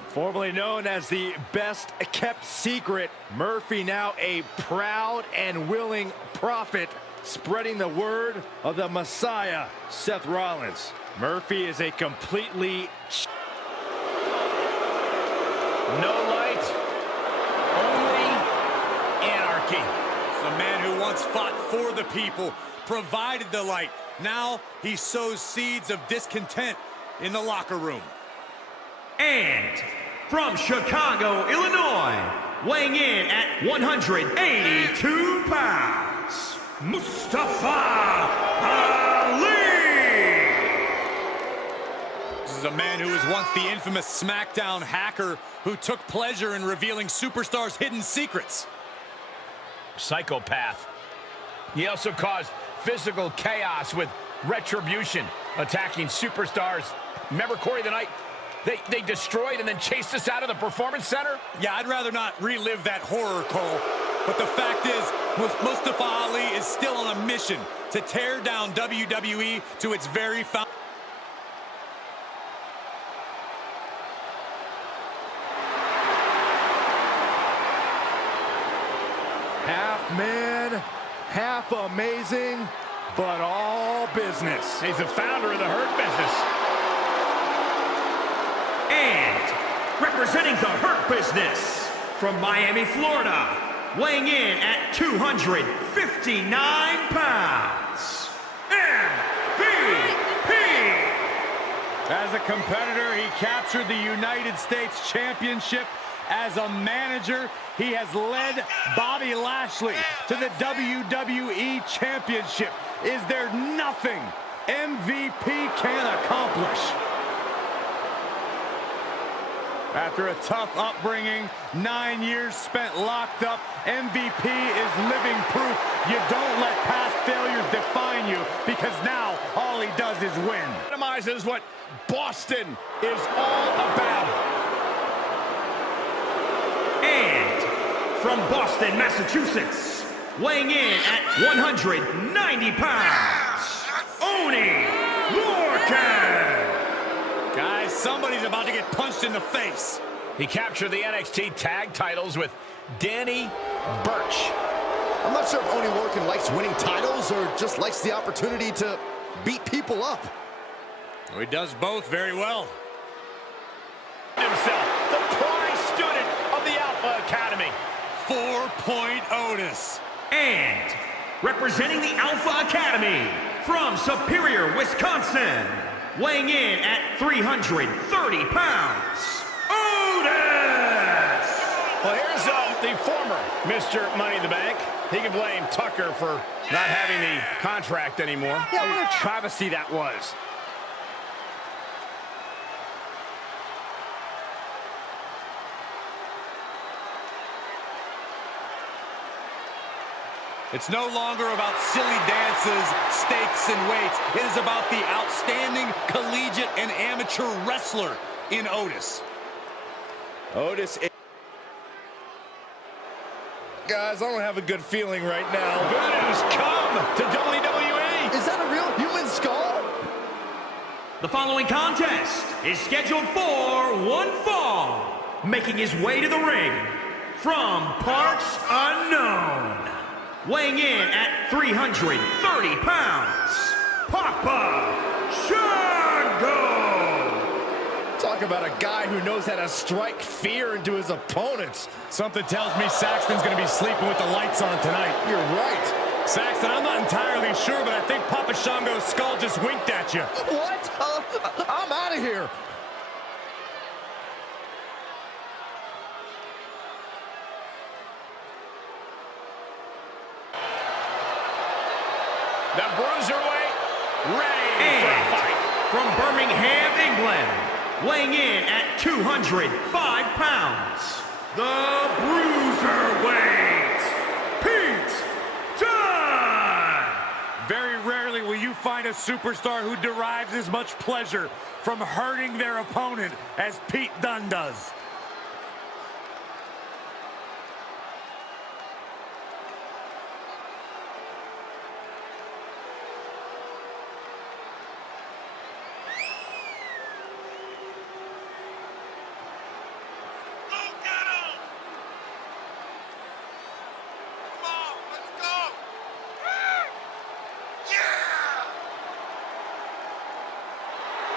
Formerly known as the best kept secret, Murphy now a proud and willing prophet, spreading the word of the Messiah, Seth Rollins. Murphy is a completely No light, only anarchy. It's a man who once fought for the people, provided the light. Now he sows seeds of discontent in the locker room. And from Chicago, Illinois, weighing in at 182 pounds, Mustafa Ali! This is a man who was once the infamous SmackDown hacker who took pleasure in revealing superstars' hidden secrets. Psychopath. He also caused physical chaos with retribution, attacking superstars. Remember Corey the night they destroyed and then chased us out of the Performance Center? Yeah, I'd rather not relive that horror, Cole. But the fact is, Mustafa Ali is still on a mission to tear down WWE to its very foundation. half man, half amazing, but all business. He's the founder of the Hurt Business. And representing the Hurt Business from Miami, Florida, weighing in at 259 pounds, MVP! As a competitor, he captured the United States Championship. As a manager, he has led Bobby Lashley to the WWE Championship. Is there nothing MVP can accomplish? After a tough upbringing, 9 years spent locked up, MVP is living proof you don't let past failures define you, because now all he does is win. Minimizes what Boston is all about. And from Boston, Massachusetts, weighing in at 190 pounds, Oni Lorcan. Guys, somebody's about to get punched in the face. He captured the NXT tag titles with Danny Burch. I'm not sure if Oni Lorcan likes winning titles or just likes the opportunity to beat people up. He does both very well. Himself, the prize student of the Alpha Academy. 4-point Otis. And representing the Alpha Academy from Superior, Wisconsin, weighing in at 330 pounds, Otis! Well, here's the former Mr. Money in the Bank. He can blame Tucker for not having the contract anymore. Yeah, what a travesty that was. It's no longer about silly dances, stakes, and weights. It is about the outstanding collegiate and amateur wrestler in Otis. Guys, I don't have a good feeling right now. Good news come to WWE. Is that a real human skull? The following contest is scheduled for one fall, making his way to the ring from parts unknown, weighing in at 330 pounds, Papa Shango! Talk about a guy who knows how to strike fear into his opponents. Something tells me Saxton's going to be sleeping with the lights on tonight. You're right. Saxton, I'm not entirely sure, but I think Papa Shango's skull just winked at you. What? I'm out of here. The Bruiserweight ready for a fight. From Birmingham, England, weighing in at 205 pounds, the Bruiserweight, Pete Dunne! Very rarely will you find a superstar who derives as much pleasure from hurting their opponent as Pete Dunne does.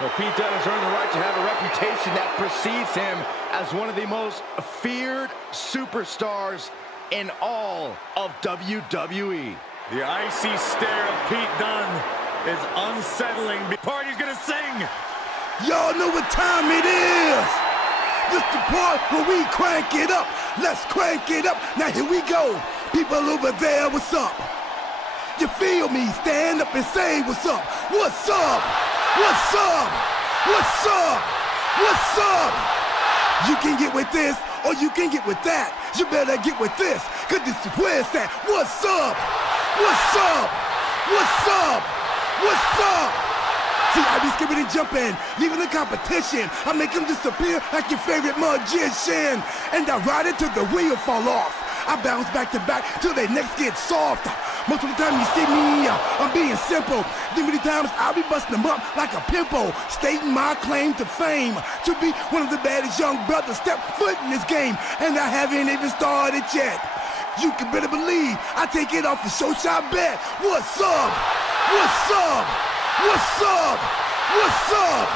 Well, Pete Dunne has earned the right to have a reputation that precedes him as one of the most feared superstars in all of WWE. The icy stare of Pete Dunne is unsettling. The party's gonna sing. Y'all know what time it is. This the part where we crank it up. Let's crank it up. Now here we go. People over there, what's up? You feel me? Stand up and say what's up. What's up? What's up? What's up? What's up? You can get with this or you can get with that. You better get with this, cause this is where it's at. What's up? What's up? What's up? What's up? See, I be skipping and jumping, leaving the competition. I make them disappear like your favorite magician. And I ride it till the wheel fall off. I bounce back to back till their necks get soft. Most of the time you see me, I'm being simple. Then many times I'll be busting them up like a pimple, stating my claim to fame, to be one of the baddest young brothers step foot in this game, and I haven't even started yet. You can better believe I take it off the show shot bet. What's up? What's up? What's up? What's up?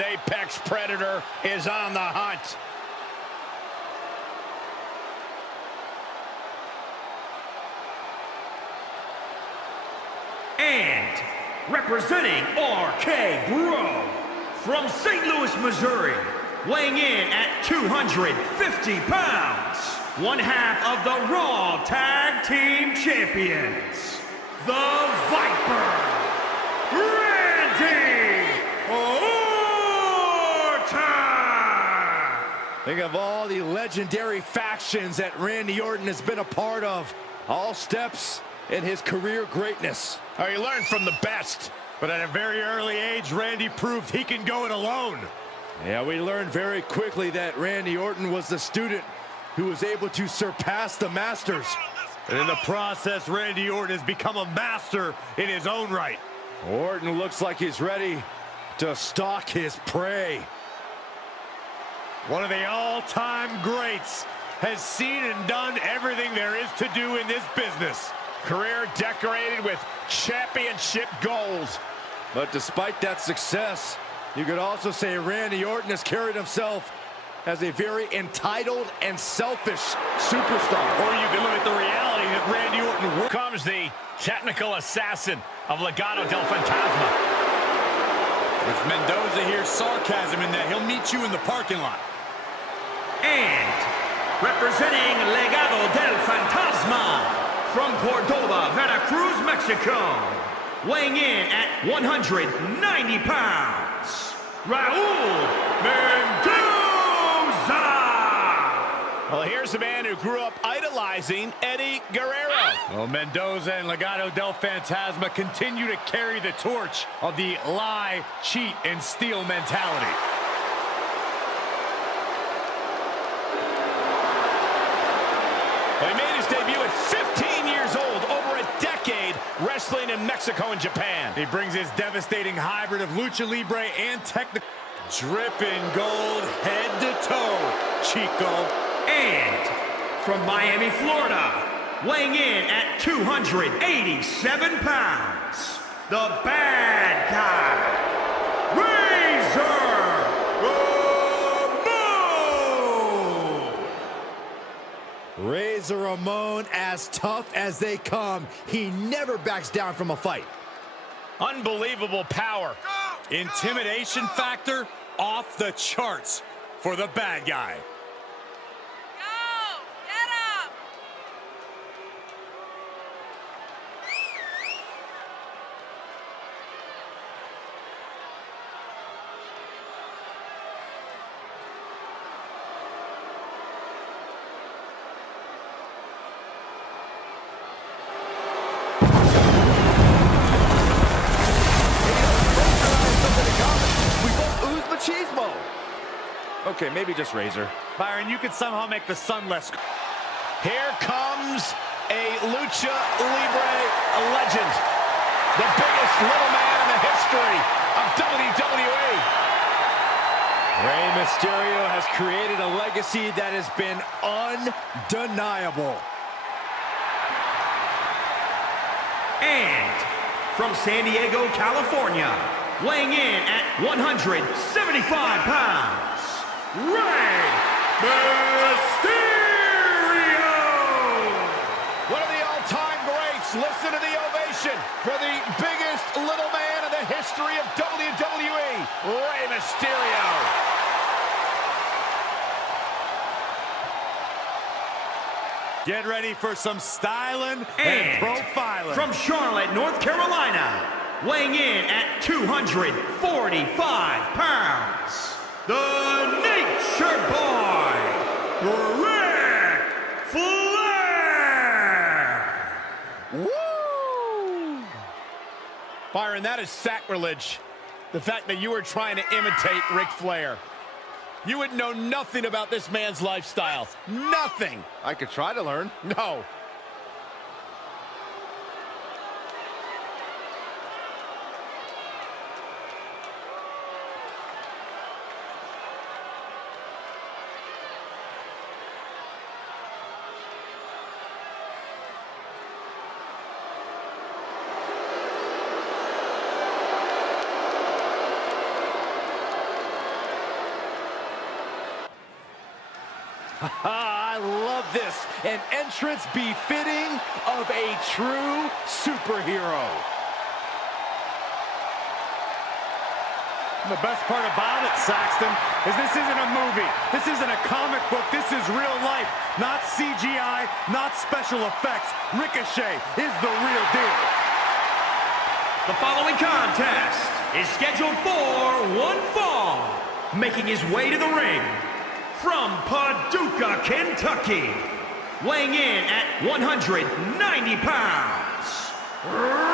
Apex Predator is on the hunt. And representing RK Bro from St. Louis, Missouri, weighing in at 250 pounds, one half of the Raw Tag Team Champions, the Viper, Randy Orton! Think of all the legendary factions that Randy Orton has been a part of. All steps in his career greatness. Oh, he learned from the best. But at a very early age, Randy proved he can go it alone. Yeah, we learned very quickly that Randy Orton was the student who was able to surpass the masters. And in the process, Randy Orton has become a master in his own right. Orton looks like he's ready to stalk his prey. One of the all-time greats has seen and done everything there is to do in this business. Career decorated with championship goals. But despite that success, you could also say Randy Orton has carried himself as a very entitled and selfish superstar. Or you can look at the reality that Randy Orton comes the technical assassin of Legado del Fantasma. If Mendoza hears sarcasm in that, he'll meet you in the parking lot. And representing Legado del Fantasma from Córdoba, Veracruz, Mexico, weighing in at 190 pounds, Raúl Mendoza. Well, here's a man who grew up idolizing Eddie Guerrero. Well, Mendoza and Legado del Fantasma continue to carry the torch of the lie, cheat, and steal mentality. Well, he made his debut at 15 years old, over a decade wrestling in Mexico and Japan. He brings his devastating hybrid of lucha libre and technical. Dripping gold head to toe, Chico. And from Miami, Florida, weighing in at 287 pounds, the bad guy, Razor Ramon. Razor Ramon, as tough as they come. He never backs down from a fight. Unbelievable power. Intimidation factor off the charts for the bad guy. Okay, maybe just Razor. Byron, you could somehow make the sun less. Here comes a lucha libre legend. The biggest little man in the history of WWE. Rey Mysterio has created a legacy that has been undeniable. And from San Diego, California, weighing in at 175 pounds, Rey Mysterio! One of the all-time greats. Listen to the ovation for the biggest little man in the history of WWE, Rey Mysterio. Get ready for some styling and profiling. From Charlotte, North Carolina, weighing in at 245 pounds, the Nature Boy, Ric Flair! Woo! Byron, that is sacrilege. The fact that you were trying to imitate Ric Flair. You would know nothing about this man's lifestyle. Nothing. I could try to learn. No. I love this. An entrance befitting of a true superhero. The best part about it, Saxton, is this isn't a movie. This isn't a comic book. This is real life. Not CGI, not special effects. Ricochet is the real deal. The following contest is scheduled for one fall. Making his way to the ring from Paducah, Kentucky, weighing in at 190 pounds, Ricochet!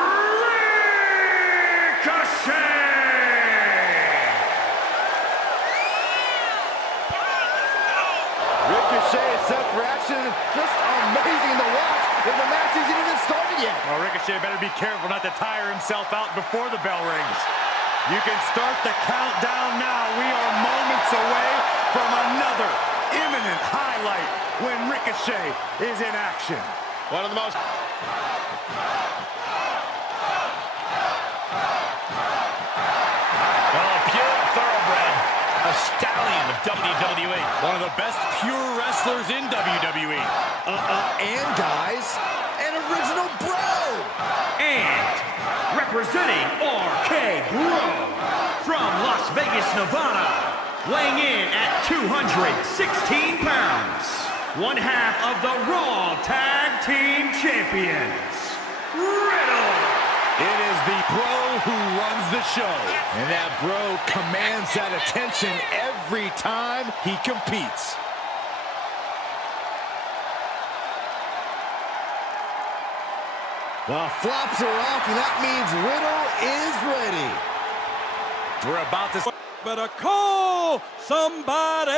Ricochet is set for action. Just amazing to watch if the match isn't even started yet. Well, Ricochet better be careful not to tire himself out before the bell rings. You can start the countdown now. We are moments away from another imminent highlight when Ricochet is in action. One of the most... pure thoroughbred. A stallion of WWE. One of the best pure wrestlers in WWE. And guys, an original bro. And representing RK Bro from Las Vegas, Nevada, weighing in at 216 pounds, one half of the Raw Tag Team Champions, Riddle. It is the bro who runs the show. And that bro commands that attention every time he competes. The flops are off, and that means Riddle is ready. We're about to... Better call somebody!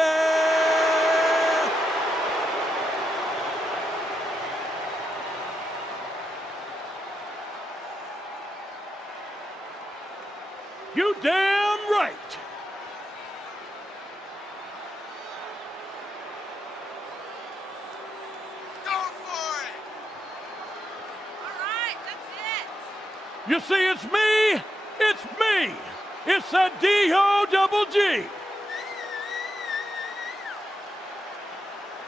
You damn right! Go for it! All right, that's it! You see, it's me! It's me! It's a D-O-double-G!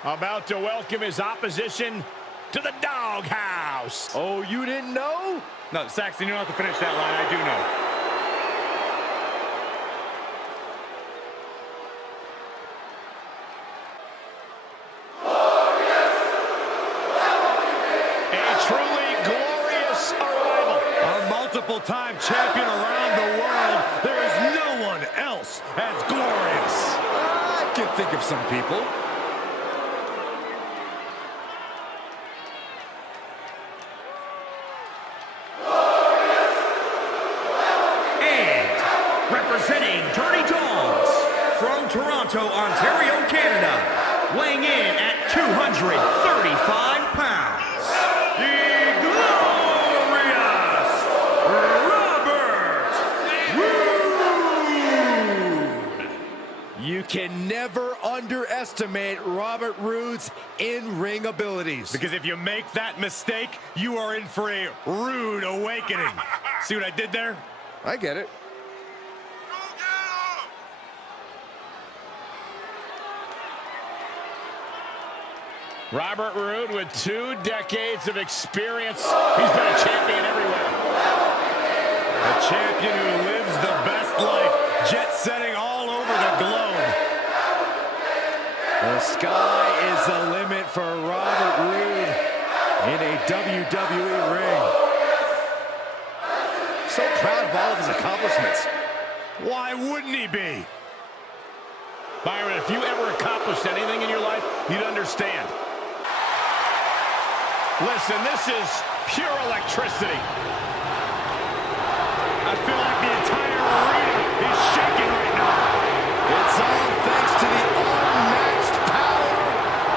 About to welcome his opposition to the doghouse. Oh, you didn't know? No, Saxton, you don't have to finish that line. I do know. Multiple-time champion around the world. There is no one else as glorious. I can think of some people. And representing Dirty Dogs from Toronto, Ontario, Canada, weighing in at 235 pounds, the glorious Robert Roode. You can never underestimate Robert Roode's in-ring abilities. Because if you make that mistake, you are in for a rude awakening. See what I did there? I get it. Robert Roode with 2 decades of experience. He's been a champion everywhere. A champion who lives the best life, jet-setting all over the globe. The sky is the limit for Robert Roode in a WWE ring. So proud of all of his accomplishments. Why wouldn't he be? Byron, if you ever accomplished anything in your life, you'd understand. Listen, this is pure electricity. I feel like the entire arena is shaking right now. It's all thanks to the unmatched power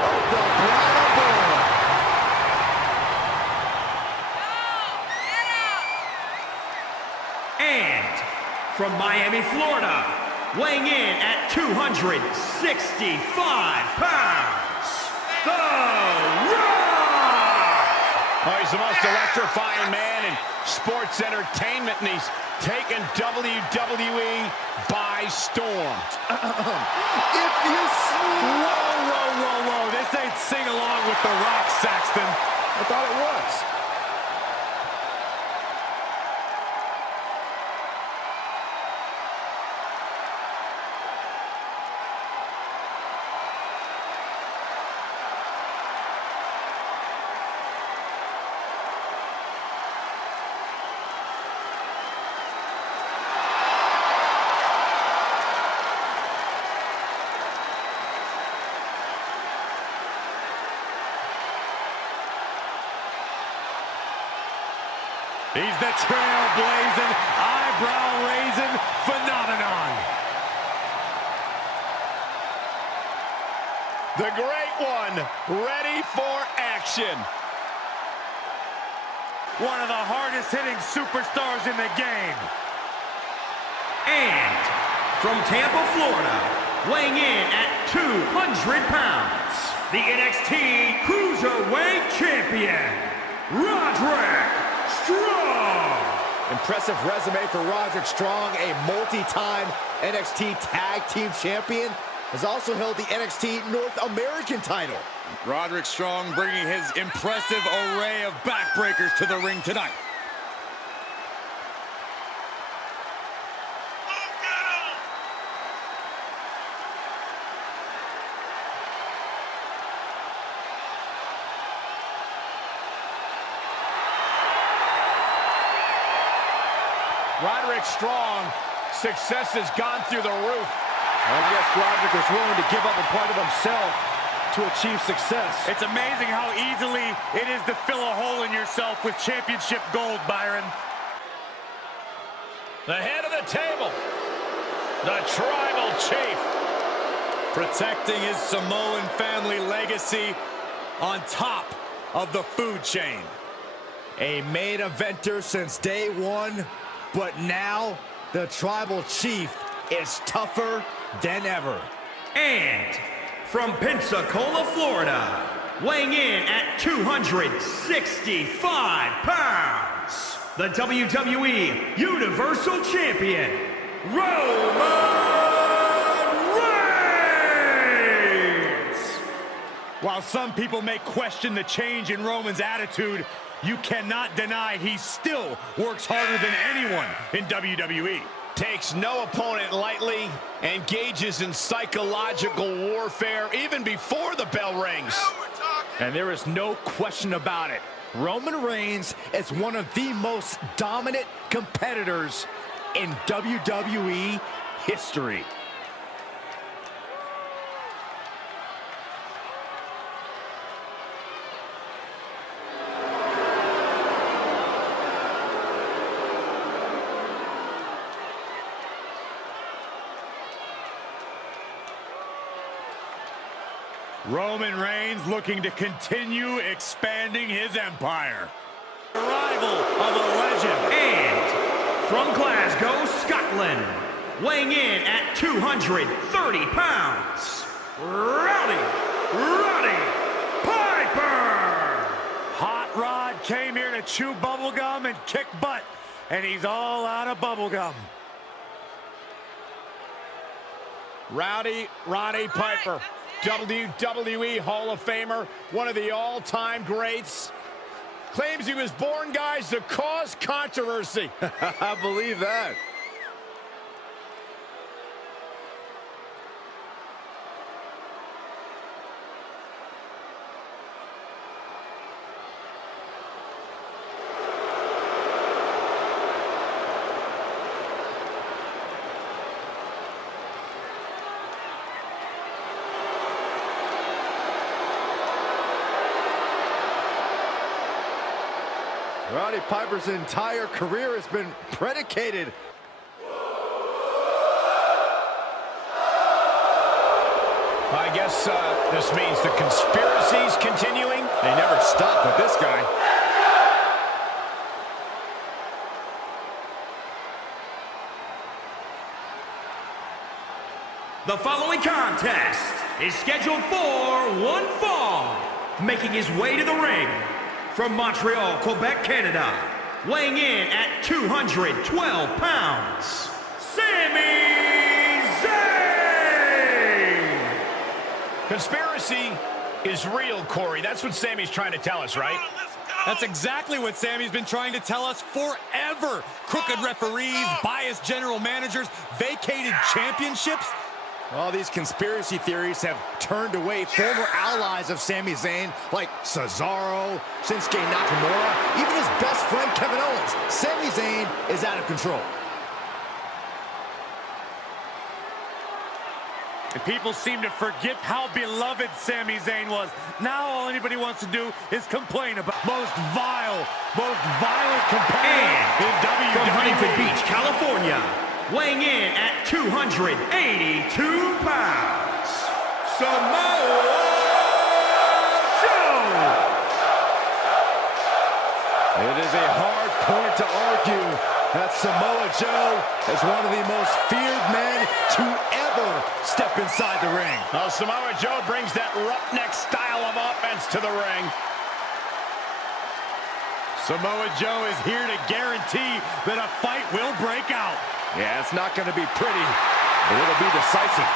of the Brahma Bull. And from Miami, Florida, weighing in at 265 pounds, The Rock! Oh, he's the most electrifying man in sports entertainment, and he's taken WWE by storm. If you Whoa. This ain't sing along with The Rock, Saxton. I thought it was. He's the trailblazing, eyebrow-raising phenomenon. The Great One, ready for action. One of the hardest-hitting superstars in the game. And from Tampa, Florida, weighing in at 200 pounds, the NXT Cruiserweight Champion, Roderick Strong. Impressive resume for Roderick Strong, a multi-time NXT Tag Team Champion. Has also held the NXT North American title. Roderick Strong bringing his impressive array of backbreakers to the ring tonight. Roderick Strong, success has gone through the roof. I guess Roderick was willing to give up a part of himself to achieve success. It's amazing how easily it is to fill a hole in yourself with championship gold, Byron. The head of the table, the Tribal Chief. Protecting his Samoan family legacy on top of the food chain. A main eventer since day one, but now the Tribal Chief is tougher than ever. And from Pensacola, Florida, weighing in at 265 pounds, the WWE Universal Champion, Roman Reigns. While some people may question the change in Roman's attitude, you cannot deny he still works harder than anyone in WWE. Takes no opponent lightly, engages in psychological warfare even before the bell rings. Now we're talking. And there is no question about it. Roman Reigns is one of the most dominant competitors in WWE history. Roman Reigns looking to continue expanding his empire. Arrival of a legend. And from Glasgow, Scotland, weighing in at 230 pounds, Roddy Piper. Hot Rod came here to chew bubblegum and kick butt, and he's all out of bubblegum. Roddy Piper, WWE Hall of Famer, one of the all-time greats. Claims he was born, guys, to cause controversy. I believe that. Roddy Piper's entire career has been predicated. I guess this means the conspiracy's continuing. They never stop with this guy. The following contest is scheduled for one fall, making his way to the ring from Montreal, Quebec, Canada, weighing in at 212 pounds, Sami Zayn! Conspiracy is real, Corey. That's what Sami's trying to tell us, right? Let's go. That's exactly what Sami's been trying to tell us forever. Crooked referees, biased general managers, vacated championships. All these conspiracy theories have turned away former allies of Sami Zayn like Cesaro, Shinsuke Nakamura, even his best friend Kevin Owens. Sami Zayn is out of control. And people seem to forget how beloved Sami Zayn was. Now all anybody wants to do is complain about most violent competitor in WWE. From Huntington Beach, California, weighing in at 282 pounds, Samoa Joe. It is a hard point to argue that Samoa Joe is one of the most feared men to ever step inside the ring. Well, Samoa Joe brings that roughneck style of offense to the ring. Samoa Joe is here to guarantee that a fight will break out. Yeah, it's not going to be pretty, but it'll be decisive.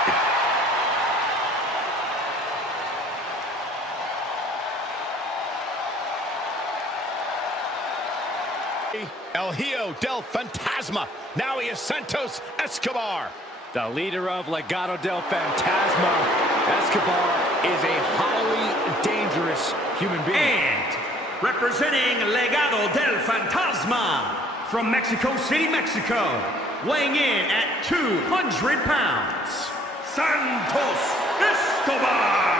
El Hijo del Fantasma. Now he is Santos Escobar. The leader of Legado del Fantasma, Escobar, is a highly dangerous human being. And representing Legado del Fantasma from Mexico City, Mexico, weighing in at 200 pounds, Santos Escobar.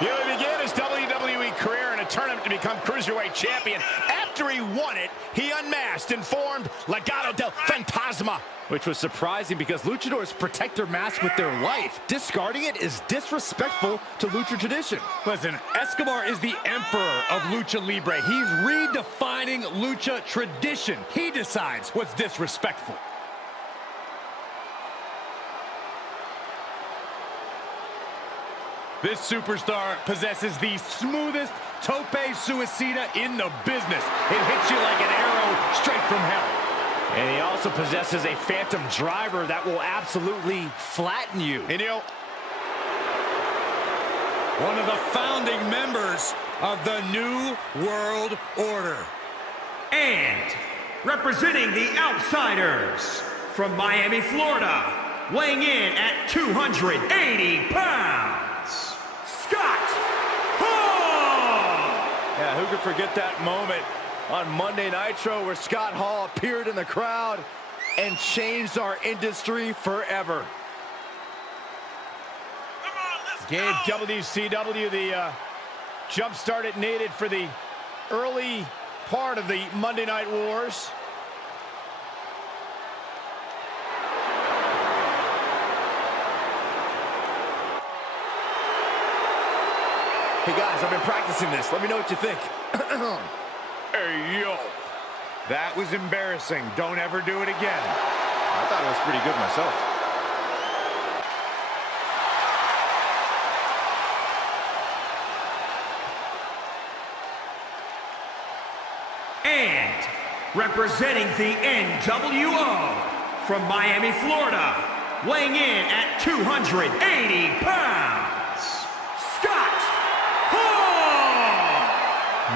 He began his WWE career in a tournament to become Cruiserweight Champion. After he won it, he unmasked and formed Legado del Fantasma. Which was surprising because luchadors protect their mask with their life. Discarding it is disrespectful to lucha tradition. Listen, Escobar is the emperor of Lucha Libre. He's redefining lucha tradition. He decides what's disrespectful. This superstar possesses the smoothest tope suicida in the business. It hits you like an arrow straight from hell. And he also possesses a phantom driver that will absolutely flatten you. And you know, one of the founding members of the New World Order. And representing the Outsiders from Miami, Florida, weighing in at 280 pounds, Scott Hall! Yeah, who could forget that moment on Monday Nitro where Scott Hall appeared in the crowd and changed our industry forever. gave WCW the jump start it needed for the early part of the Monday Night Wars. Hey guys, I've been practicing this. Let me know what you think. Hey, yo. That was embarrassing. Don't ever do it again. I thought it was pretty good myself. And representing the NWO from Miami, Florida, weighing in at 280 pounds, Scott Hall!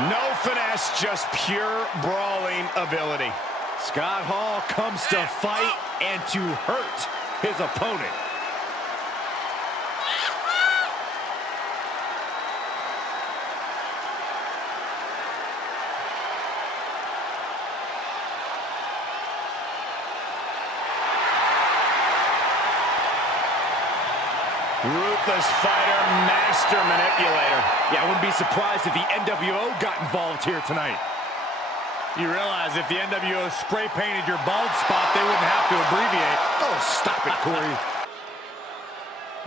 No finesse, just pure brawling ability. Scott Hall comes to fight and to hurt his opponent. Ruthless fighter, master manipulator. Yeah, I wouldn't be surprised if the NWO got involved here tonight. You realize if the NWO spray painted your bald spot, they wouldn't have to abbreviate. Oh, stop it, Corey.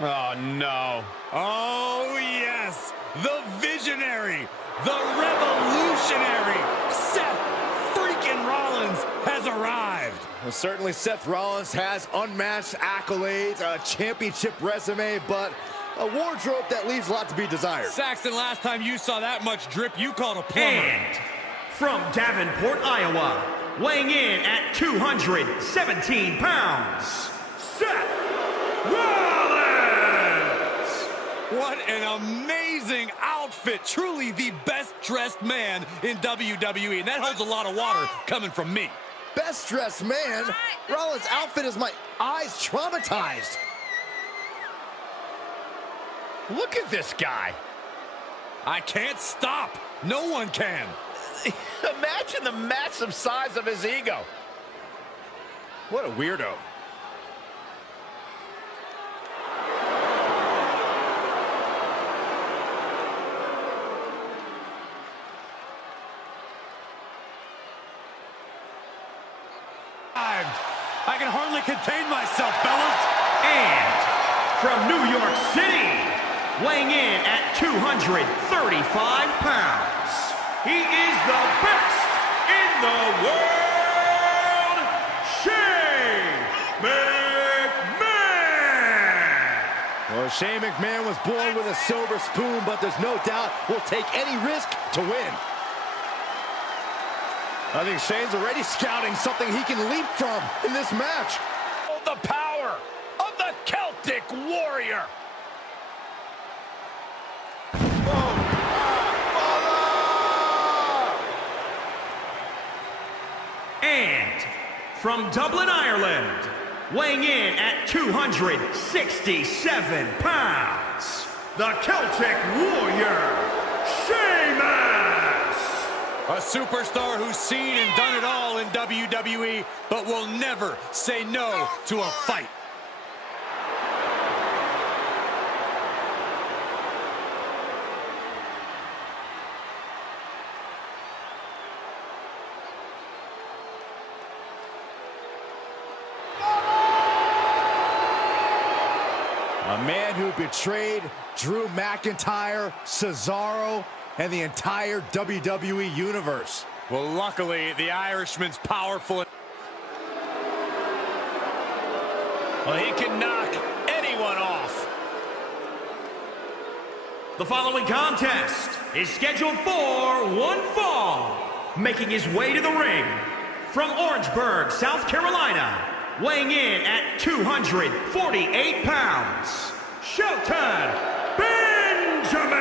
Oh, no. Oh, yes. The visionary, the revolutionary, Seth freaking Rollins has arrived. Well, certainly Seth Rollins has unmatched accolades, a championship resume, but a wardrobe that leaves a lot to be desired. Saxton, last time you saw that much drip, you called a plumber. And from Davenport, Iowa, weighing in at 217 pounds, Seth Rollins! What an amazing outfit. Truly the best-dressed man in WWE, and that holds a lot of water coming from me. Best dressed man? Rollins' outfit is my eyes traumatized. Look at this guy. I can't stop. No one can. Imagine the massive size of his ego. What a weirdo. I can hardly contain myself, fellas. And from New York City, weighing in at 235 pounds, he is the best in the world, Shane McMahon! Well, Shane McMahon was born with a silver spoon, but there's no doubt will take any risk to win. I think Shane's already scouting something he can leap from in this match. The power of the Celtic Warrior. And from Dublin, Ireland, weighing in at 267 pounds, the Celtic Warrior, Sheamus! A superstar who's seen and done it all in WWE, but will never say no to a fight. A man who betrayed Drew McIntyre, Cesaro, and the entire WWE Universe. Well, luckily, the Irishman's powerful. Well, he can knock anyone off. The following contest is scheduled for one fall. Making his way to the ring from Orangeburg, South Carolina, weighing in at 248 pounds, Shelton Benjamin!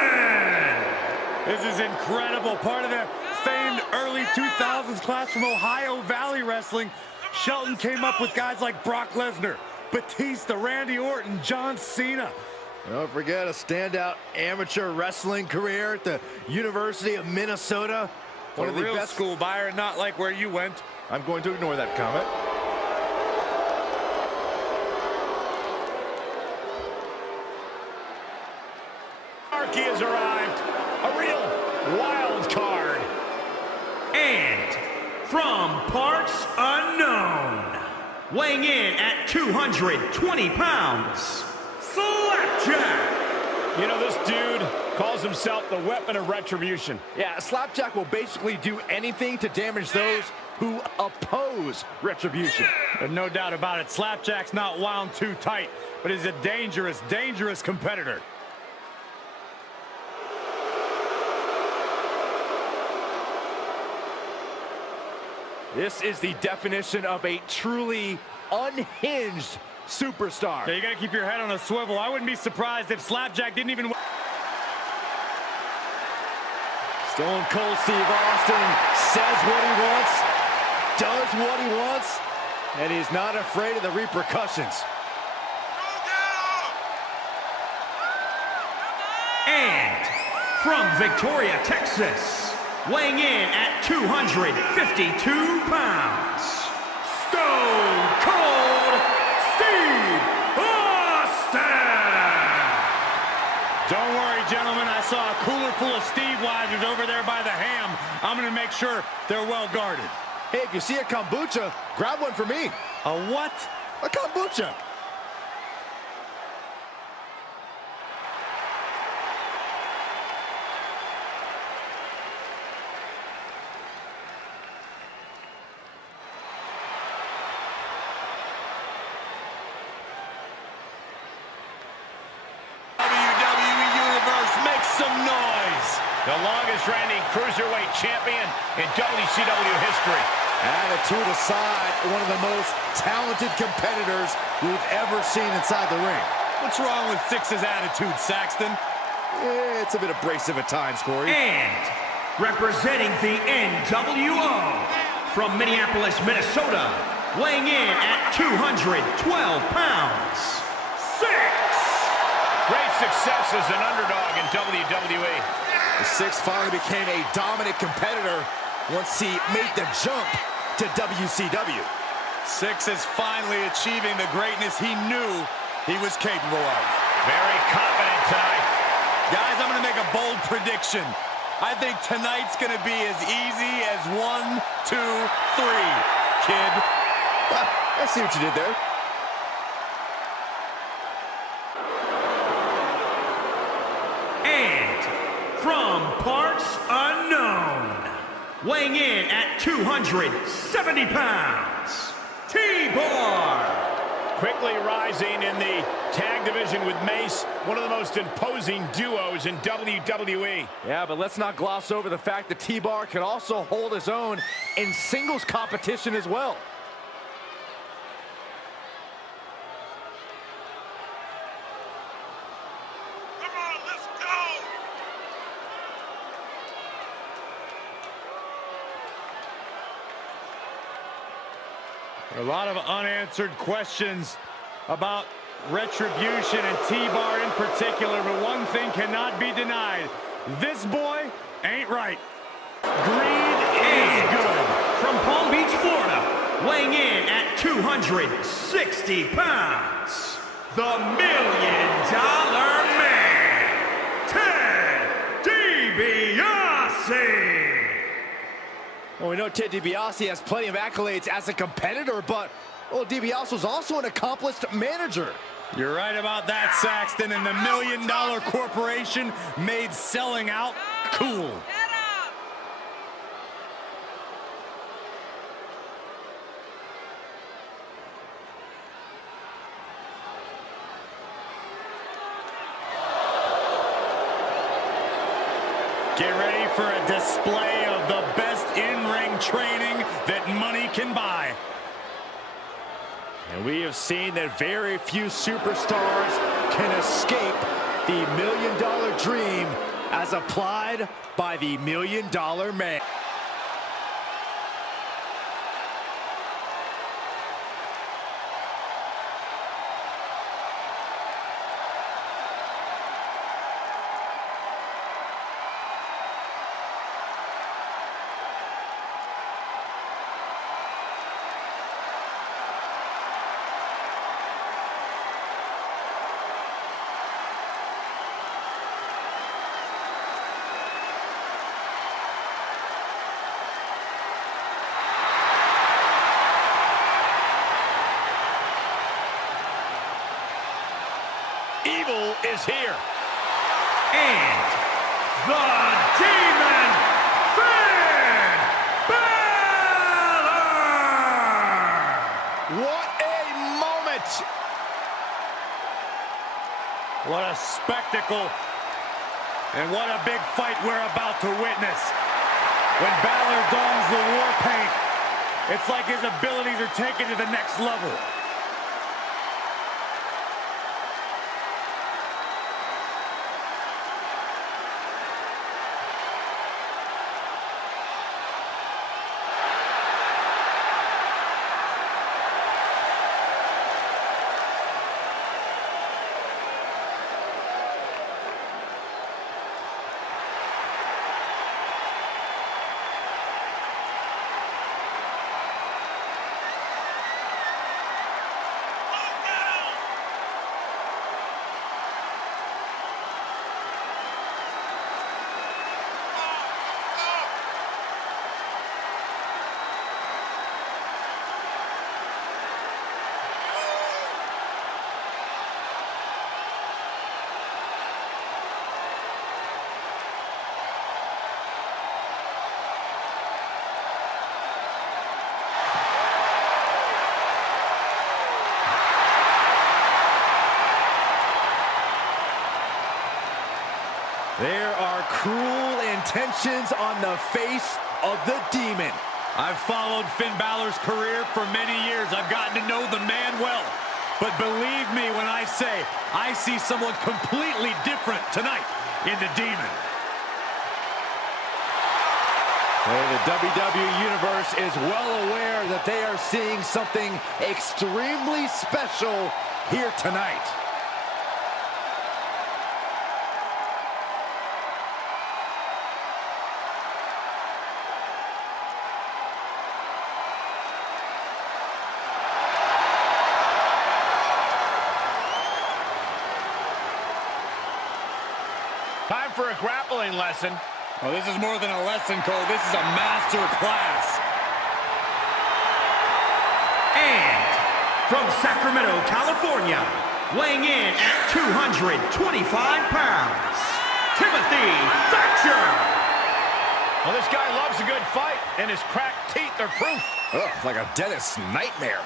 This is incredible. Part of the famed early 2000s class from Ohio Valley Wrestling. Shelton came up with guys like Brock Lesnar, Batista, Randy Orton, John Cena. Don't forget a standout amateur wrestling career at the University of Minnesota. One of the real best school, Byron, not like where you went. I'm going to ignore that comment. He has arrived. A real wild card. And from parts unknown, weighing in at 220 pounds, Slapjack! You know, this dude calls himself the weapon of retribution. Yeah, Slapjack will basically do anything to damage those who oppose retribution. And no doubt about it, Slapjack's not wound too tight, but is a dangerous, dangerous competitor. This is the definition of a truly unhinged superstar. Yeah, you gotta keep your head on a swivel. I wouldn't be surprised if Slapjack didn't even... Stone Cold Steve Austin says what he wants, does what he wants, and he's not afraid of the repercussions. And from Victoria, Texas, weighing in at 252 pounds, Stone Cold Steve Austin! Don't worry, gentlemen. I saw a cooler full of Steve Weisers over there by the ham. I'm going to make sure they're well guarded. Hey, if you see a kombucha, grab one for me. A what? A kombucha. The longest reigning cruiserweight champion in WCW history. Attitude aside, one of the most talented competitors we've ever seen inside the ring. What's wrong with Six's attitude, Saxton? It's a bit abrasive at times, Corey. And representing the NWO from Minneapolis, Minnesota, weighing in at 212 pounds, Six! Great success as an underdog in WWE. The Six finally became a dominant competitor once he made the jump to WCW. Six is finally achieving the greatness he knew he was capable of. Very confident tonight. Guys, I'm going to make a bold prediction. I think tonight's going to be as easy as 1, 2, 3, kid. I see what you did there. And from parts unknown, weighing in at 270 pounds, T-Bar. Quickly rising in the tag division with Mace, one of the most imposing duos in WWE. Yeah, but let's not gloss over the fact that T-Bar can also hold his own in singles competition as well. Come on, let's go! A lot of unanswered questions about Retribution and T-Bar in particular, but one thing cannot be denied. This boy ain't right. Greed is good. From Palm Beach, Florida, weighing in at 260 pounds, the $1 Million Man, Ted DiBiase. Well, we know Ted DiBiase has plenty of accolades as a competitor, but well, DiBiase was also an accomplished manager. You're right about that, Saxton, and the $1 Million Corporation made selling out cool. Get up! Get ready for a display of the best in-ring training that money can buy. And we have seen that very few superstars can escape the $1 Million Dream as applied by the $1 Million Man. Evil is here. And the Demon Finn Balor! What a moment. What a spectacle. And what a big fight we're about to witness. When Balor dons the war paint, it's like his abilities are taken to the next level. There are cruel intentions on the face of the Demon. I've followed Finn Balor's career for many years. I've gotten to know the man well. But believe me when I say, I see someone completely different tonight in the Demon. Well, the WWE Universe is well aware that they are seeing something extremely special here tonight. Time for a grappling lesson. Oh, this is more than a lesson, Cole. This is a master class. And from Sacramento, California, weighing in at 225 pounds, Timothy Thatcher. Well, this guy loves a good fight, and his cracked teeth are proof. Ugh, like a dentist's nightmare.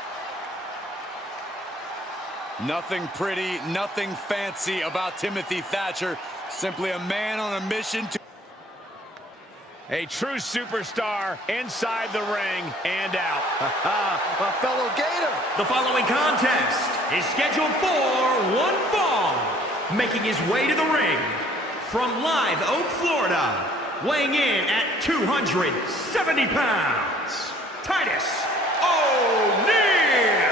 Nothing pretty, nothing fancy about Timothy Thatcher. Simply a man on a mission to... A true superstar inside the ring and out. A fellow Gator. The following contest is scheduled for one fall. Making his way to the ring from Live Oak, Florida, weighing in at 270 pounds, Titus O'Neil.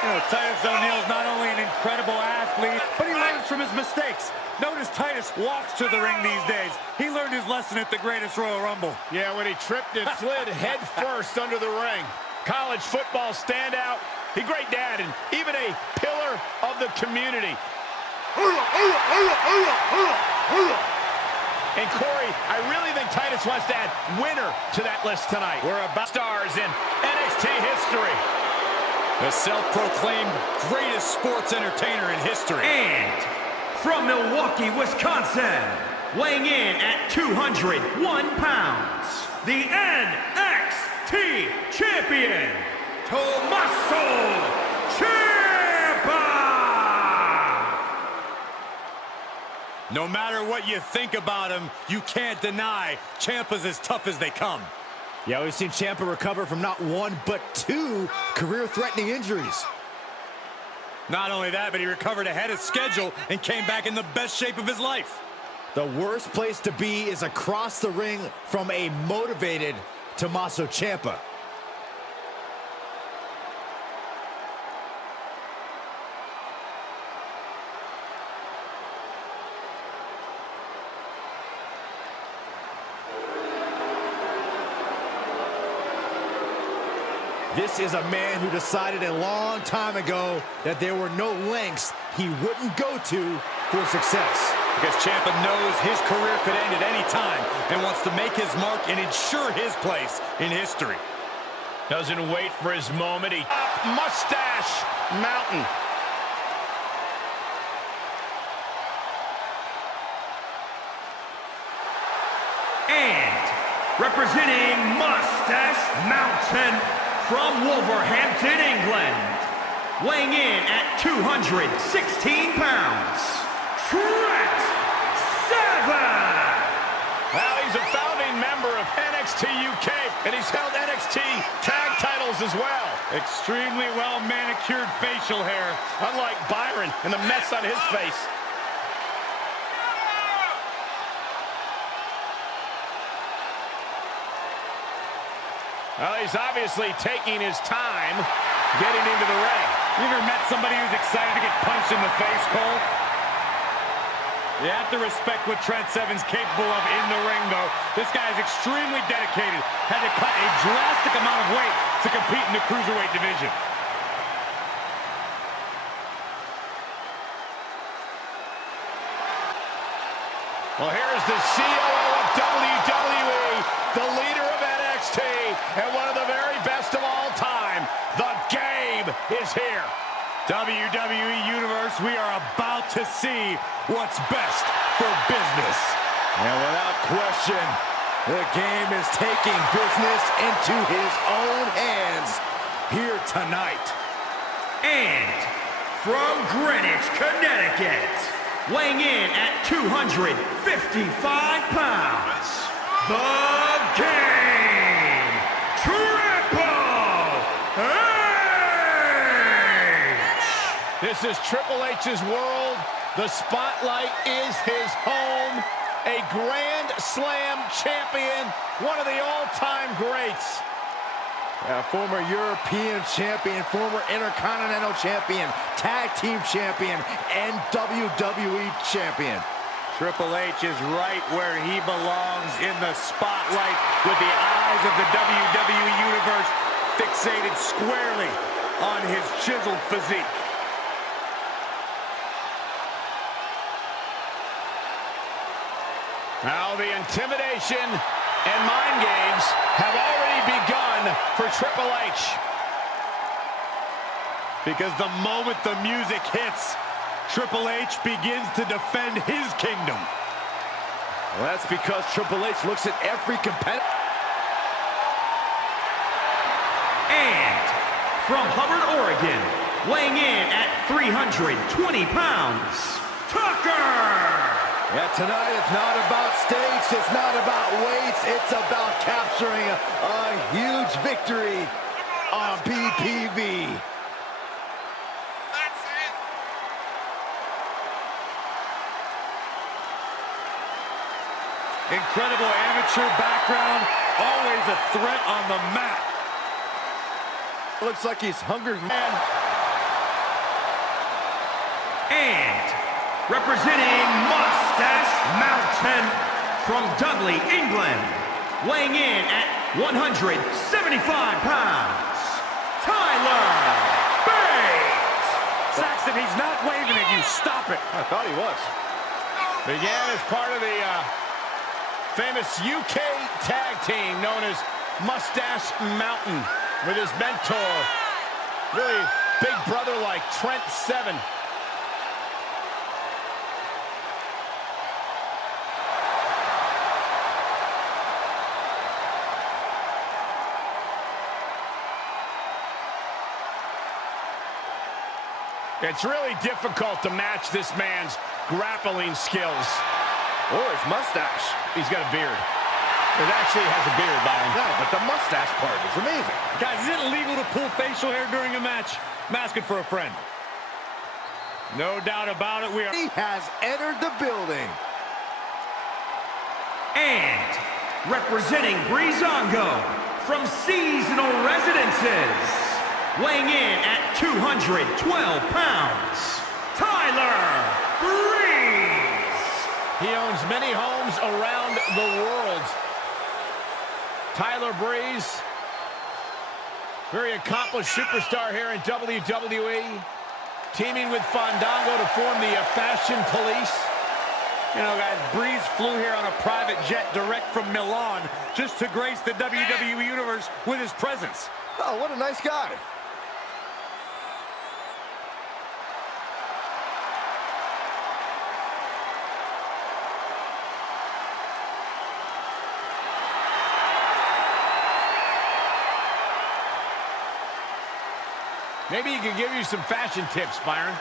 You know, Titus O'Neil's not only an incredible athlete, but he learns from his mistakes. Notice Titus walks to the ring these days. He learned his lesson at the greatest Royal Rumble. Yeah, when he tripped and slid head first under the ring. College football standout. He great dad and even a pillar of the community. And Corey, I really think Titus wants to add winner to that list tonight. We're about stars in NXT history. The self-proclaimed greatest sports entertainer in history. And from Milwaukee, Wisconsin, weighing in at 201 pounds, the NXT champion, Tommaso Ciampa! No matter what you think about him, you can't deny Ciampa's as tough as they come. Yeah, we've seen Ciampa recover from not one, but two career-threatening injuries. Not only that, but he recovered ahead of schedule and came back in the best shape of his life. The worst place to be is across the ring from a motivated Tommaso Ciampa. This is a man who decided a long time ago that there were no lengths he wouldn't go to for success. Because Ciampa knows his career could end at any time and wants to make his mark and ensure his place in history. Doesn't wait for his moment. He mustache mountain. And representing Mustache Mountain from Wolverhampton, England, weighing in at 216 pounds, Trent Seven. Well, he's a founding member of NXT UK, and he's held NXT tag titles as well. Extremely well manicured facial hair. Unlike Byron and the mess on his face. Well, he's obviously taking his time getting into the ring. You ever met somebody who's excited to get punched in the face, Cole? You have to respect what Trent Seven's capable of in the ring, though. This guy is extremely dedicated. Had to cut a drastic amount of weight to compete in the cruiserweight division. Well, here's the COO of WWE, the leader of NXT, and one of the very best of all time. The game is here. WWE Universe, we are about to see what's best for business. And without question, the game is taking business into his own hands here tonight. And from Greenwich, Connecticut, weighing in at 255 pounds, the game, Triple H! This is Triple H's world. The spotlight is his home. A Grand Slam champion, one of the all-time greats. Former European champion, former Intercontinental champion, tag team champion, and WWE champion. Triple H is right where he belongs, in the spotlight, with the eyes of the WWE Universe fixated squarely on his chiseled physique. Now the intimidation and mind games have already begun for Triple H. Because the moment the music hits, Triple H begins to defend his kingdom. Well, that's because Triple H looks at every competitor. And from Hubbard, Oregon, weighing in at 320 pounds, Tucker! Yeah, tonight it's not about stakes, it's not about weights, it's about capturing a huge victory on PPV. That's it. Incredible amateur background, always a threat on the mat. Looks like he's hungry, man. And representing Mustache Mountain from Dudley, England, weighing in at 175 pounds, Tyler Bates! Saxton, he's not waving at you. Stop it. I thought he was. Began as part of the famous UK tag team known as Mustache Mountain with his mentor, really big brother like Trent Seven. It's really difficult to match this man's grappling skills. Or his mustache. He's got a beard. It actually has a beard, Byron. No, but the mustache part is amazing. Guys, is it illegal to pull facial hair during a match? I'm asking for a friend. No doubt about it, we are... He has entered the building. And representing Breezango from Seasonal Residences, weighing in at 212 pounds, Tyler Breeze! He owns many homes around the world. Tyler Breeze, very accomplished superstar here in WWE, teaming with Fandango to form the Fashion Police. You know, guys, Breeze flew here on a private jet direct from Milan just to grace the WWE Universe with his presence. Oh, what a nice guy. Maybe he could give you some fashion tips, Byron.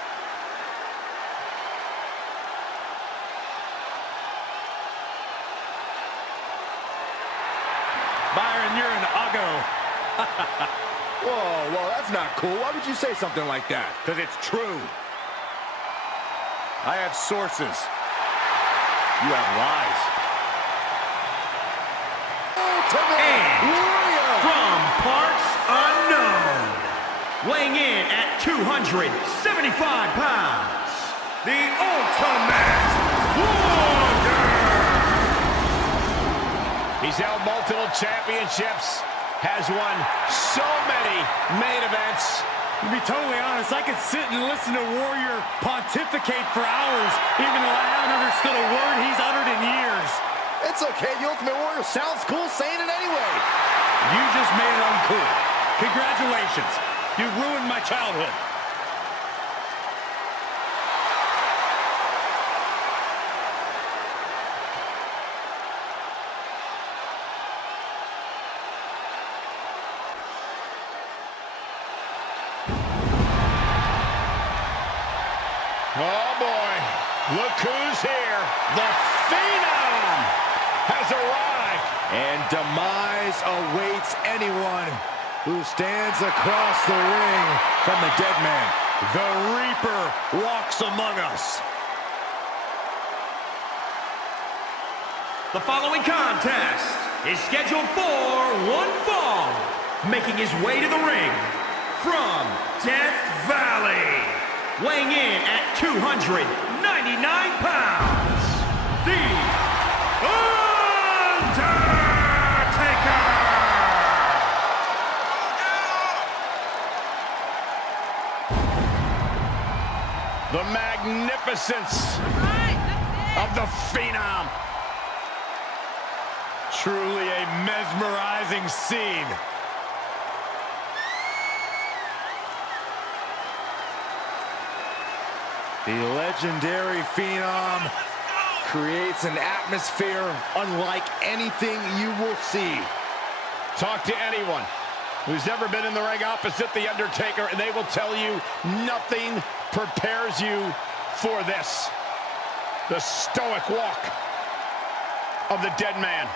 Byron, you're an uggo. Whoa, that's not cool. Why would you say something like that? Because it's true. I have sources. You have lies. And from parts unknown, weighing in at 275 pounds, the Ultimate Warrior! He's held multiple championships, has won so many main events. To be totally honest, I could sit and listen to Warrior pontificate for hours, even though I haven't understood a word he's uttered in years. It's okay. The Ultimate Warrior sounds cool saying it anyway. You just made it uncool. Congratulations. You ruined my childhood. Oh, boy. Look who's here. The Phenom has arrived. And demise awaits anyone who stands across the ring from the dead man. The Reaper walks among us. The following contest is scheduled for one fall, making his way to the ring from Death Valley, weighing in at 299 pounds, the Undertaker! The magnificence of the Phenom. Truly a mesmerizing scene. The legendary Phenom creates an atmosphere unlike anything you will see. Talk to anyone who's ever been in the ring opposite The Undertaker, and they will tell you nothing prepares you for this. The stoic walk of the dead man.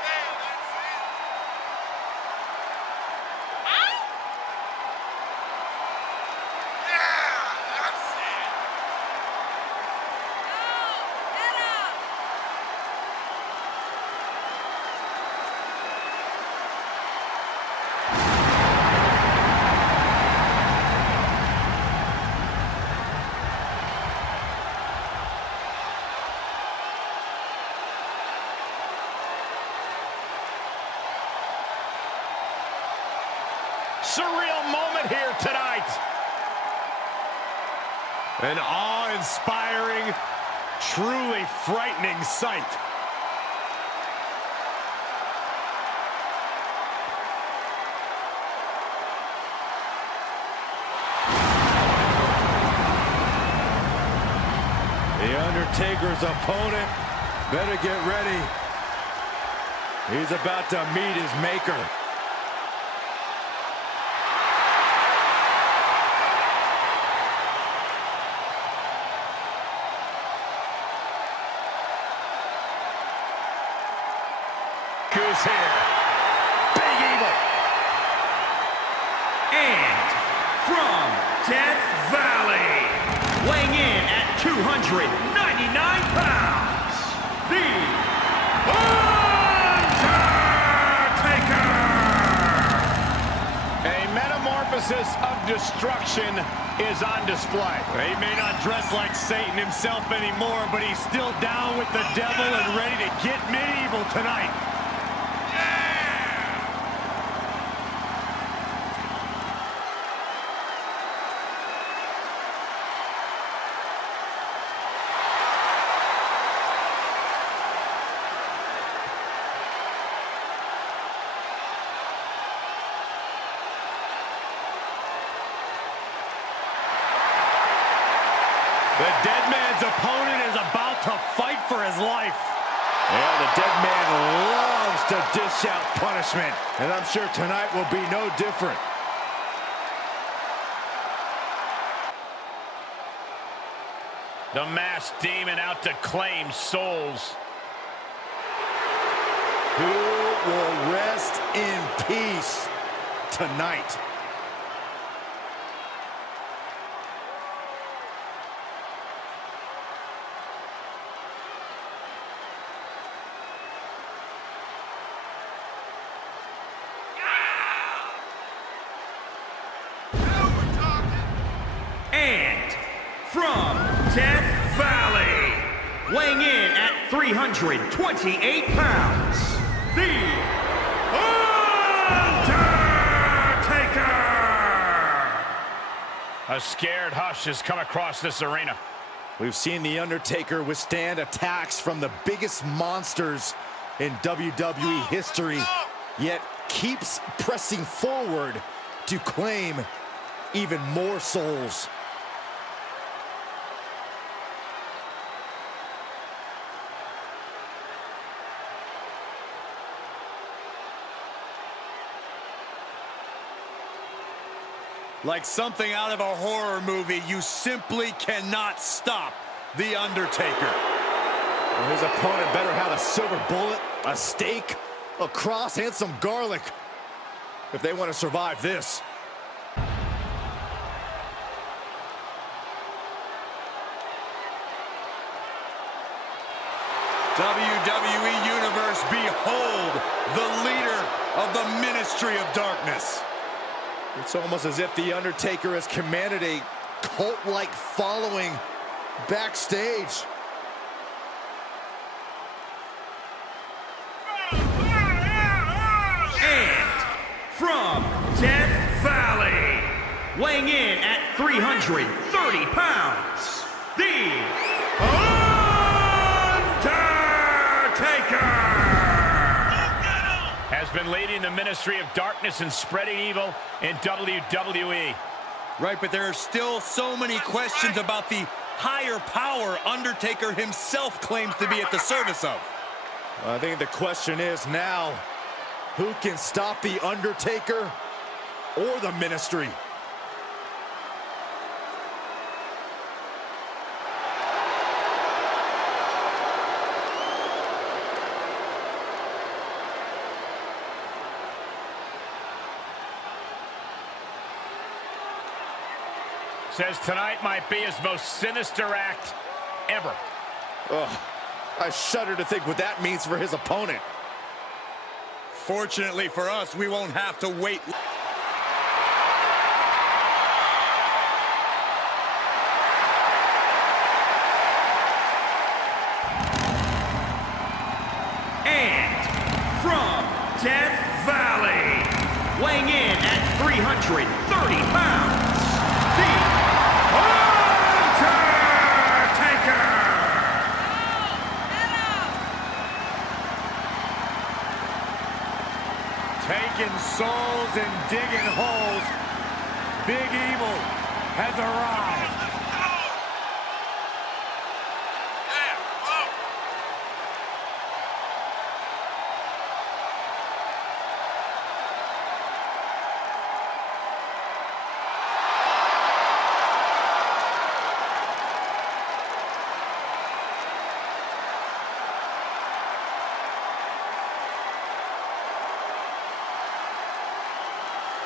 Surreal moment here tonight. An awe-inspiring, truly frightening sight. The Undertaker's opponent better get ready. He's about to meet his maker. Who's here? Big Evil. And from Death Valley, weighing in at 299 pounds, the Undertaker! A metamorphosis of destruction is on display. He may not dress like Satan himself anymore, but he's still down with the devil and ready to get medieval tonight. The dead man's opponent is about to fight for his life. Yeah, the dead man loves to dish out punishment, and I'm sure tonight will be no different. The masked demon out to claim souls. Who will rest in peace tonight? And from Death Valley, weighing in at 328 pounds, the Undertaker! A scared hush has come across this arena. We've seen The Undertaker withstand attacks from the biggest monsters in WWE history, yet keeps pressing forward to claim even more souls. Like something out of a horror movie, you simply cannot stop The Undertaker. Well, his opponent better have a silver bullet, a steak, a cross, and some garlic if they want to survive this. WWE Universe, behold the leader of the Ministry of Darkness. It's almost as if The Undertaker has commanded a cult-like following backstage. And from Death Valley, weighing in at 330 pounds, the Undertaker! Has been leading the Ministry of Darkness and spreading evil in WWE. Right, but there are still so many questions about the higher power Undertaker himself claims to be at the service of. I think the question is now, who can stop the Undertaker or the Ministry? Says tonight might be his most sinister act ever. Ugh, I shudder to think what that means for his opponent. Fortunately for us, we won't have to wait. And from Death Valley, weighing in at 330 pounds, the taking souls and digging holes, Big Evil has arrived.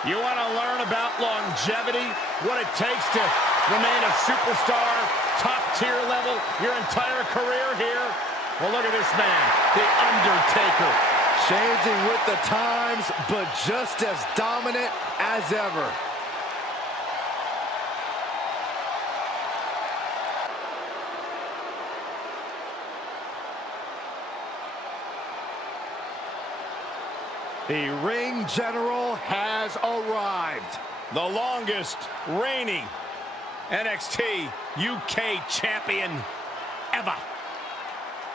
You want to learn about longevity, what it takes to remain a superstar, top-tier level, your entire career here? Well, look at this man, The Undertaker. Changing with the times, but just as dominant as ever. The ring general has arrived. The longest reigning NXT UK champion ever.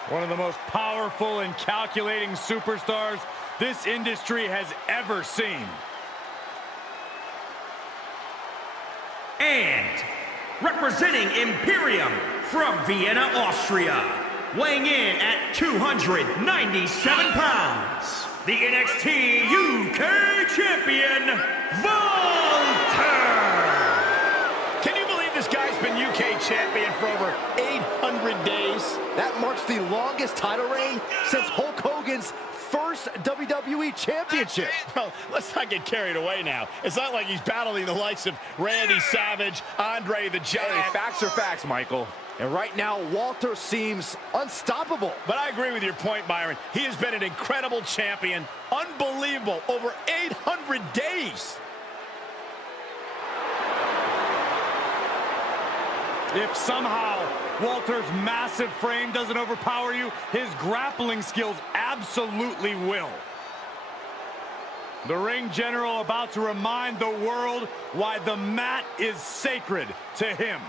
One of the most powerful and calculating superstars this industry has ever seen. And representing Imperium from Vienna, Austria, weighing in at 297 pounds, the NXT UK champion, Walter! Can you believe this guy's been UK champion for over 800 days? That marks the longest title reign since Hulk Hogan's first WWE championship. Well, let's not get carried away now. It's not like he's battling the likes of Randy Savage, Andre the Giant. Hey, facts are facts, Michael. And right now, Walter seems unstoppable. But I agree with your point, Byron. He has been an incredible champion. Unbelievable. Over 800 days. If somehow Walter's massive frame doesn't overpower you, his grappling skills absolutely will. The ring general about to remind the world why the mat is sacred to him.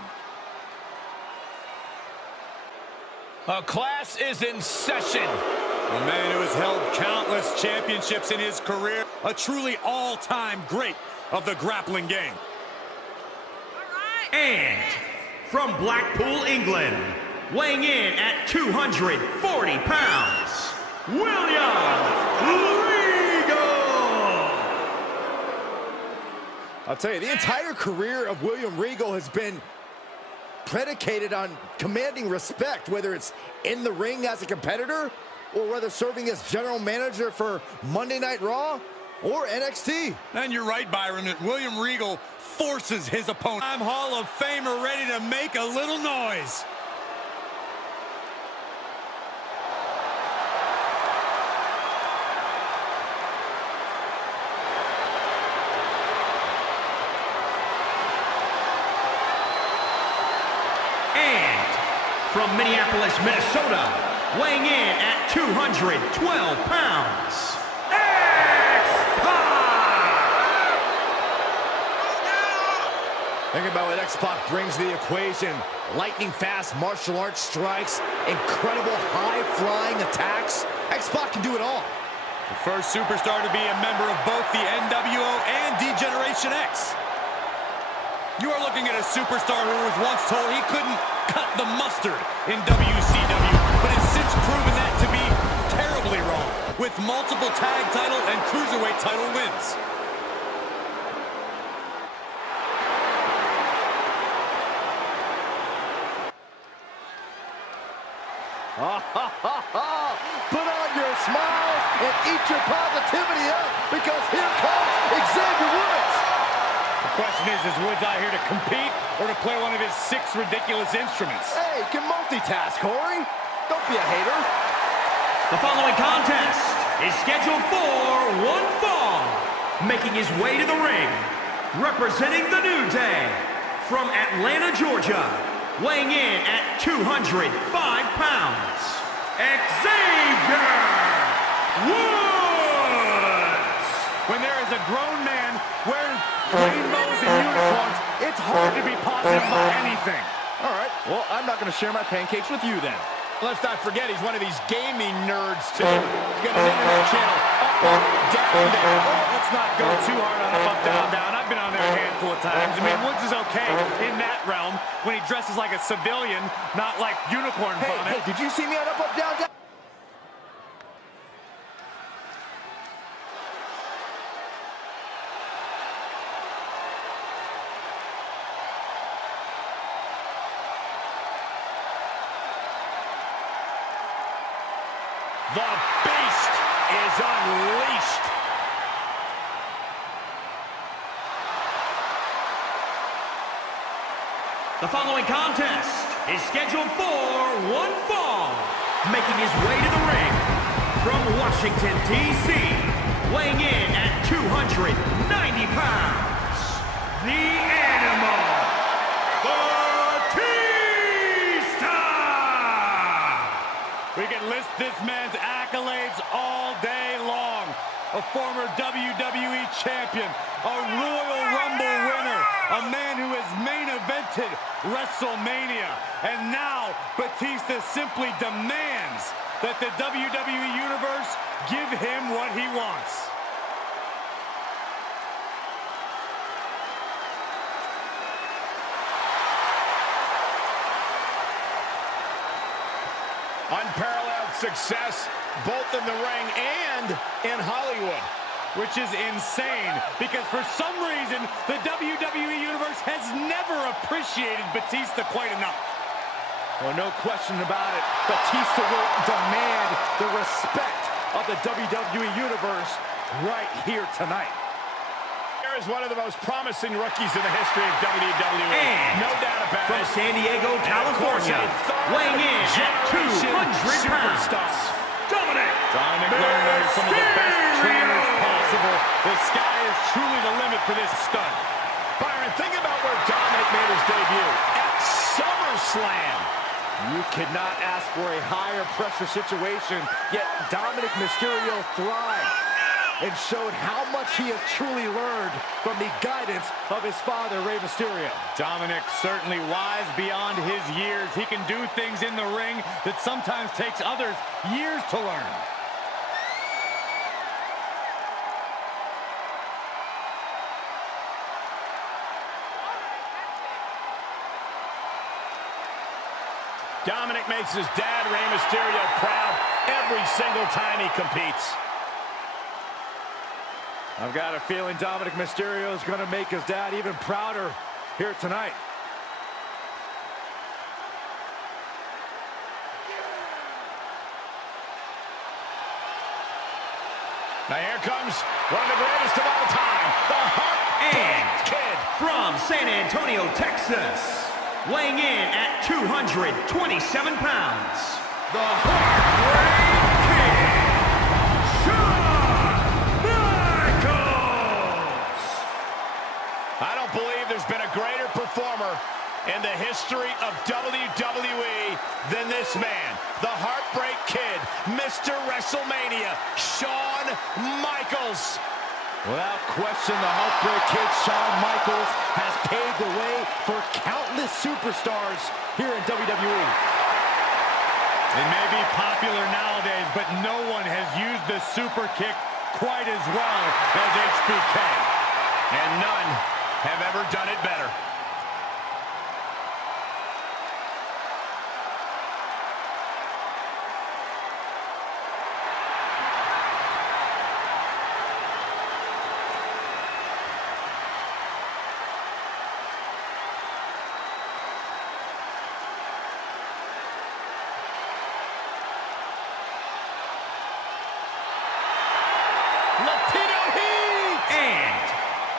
A class is in session. A man who has held countless championships in his career, a truly all-time great of the grappling game. And from Blackpool, England, weighing in at 240 pounds, William Regal! I'll tell you, the entire career of William Regal has been predicated on commanding respect, whether it's in the ring as a competitor or whether serving as general manager for Monday Night Raw or NXT. And you're right, Byron, that William Regal forces his opponent. I'm Hall of Famer ready to make a little noise. From Minneapolis, Minnesota, weighing in at 212 pounds, X-Pac! Think about what X-Pac brings to the equation. Lightning fast martial arts strikes, incredible high-flying attacks. X-Pac can do it all. The first superstar to be a member of both the NWO and D-Generation X. You are looking at a superstar who was once told he couldn't cut the mustard in WCW, but has since proven that to be terribly wrong, with multiple tag title and cruiserweight title wins. Put on your smiles and eat your positivity up, because here comes Xavier Woods. The question is Woods out here to compete or to play one of his 6 ridiculous instruments? Hey, can multitask, Corey. Don't be a hater. The following contest is scheduled for one fall. Making his way to the ring, representing the New Day, from Atlanta, Georgia, weighing in at 205 pounds, Xavier Woods! When there is a grown man wearing rainbows and unicorns, it's hard to be positive about anything. All right, well, I'm not going to share my pancakes with you then. Let's not forget, he's one of these gaming nerds, too. He's got an internet channel. Up, down, down. Let's not go too hard on up, down, down. I've been on there a handful of times. I mean, Woods is okay in that realm when he dresses like a civilian, not like unicorn vomit. Hey, did you see me on up, down, down? The beast is unleashed. The following contest is scheduled for one fall. Making his way to the ring, from Washington, D.C., weighing in at 290 pounds, the Animal, Batista! We can list this man's accolades all day long. A former WWE champion, a Royal Rumble winner, a man who has main evented WrestleMania. And now, Batista simply demands that the WWE Universe give him what he wants. Unparalleled success, both in the ring and in Hollywood. Which is insane, because for some reason, the WWE Universe has never appreciated Batista quite enough. Well, no question about it. Batista will demand the respect of the WWE Universe right here tonight. Here is one of the most promising rookies in the history of WWE. And no doubt about from it. San Diego, California, weighing in at 200 pounds, Dominic learned under some of the best trainers possible. The sky is truly the limit for this stunt. Byron, think about where Dominic made his debut. At SummerSlam. You could not ask for a higher pressure situation, yet Dominic Mysterio thrived and showed how much he has truly learned from the guidance of his father, Rey Mysterio. Dominic certainly wise beyond his years. He can do things in the ring that sometimes takes others years to learn. Dominic makes his dad, Rey Mysterio, proud every single time he competes. I've got a feeling Dominic Mysterio is going to make his dad even prouder here tonight. Now here comes one of the greatest of all time, the Heartbreak Kid. From San Antonio, Texas, weighing in at 227 pounds, the Heartbreak Kid, Shawn Michaels! I don't believe there's been a greater performer in the history of WWE than this man, the Heartbreak Kid, Mr. WrestleMania, Shawn Michaels. Without question, the Heartbreak Kid, Shawn Michaels, has paved the way for countless superstars here in WWE. It may be popular nowadays, but no one has used the super kick quite as well as HBK. And none have ever done it better.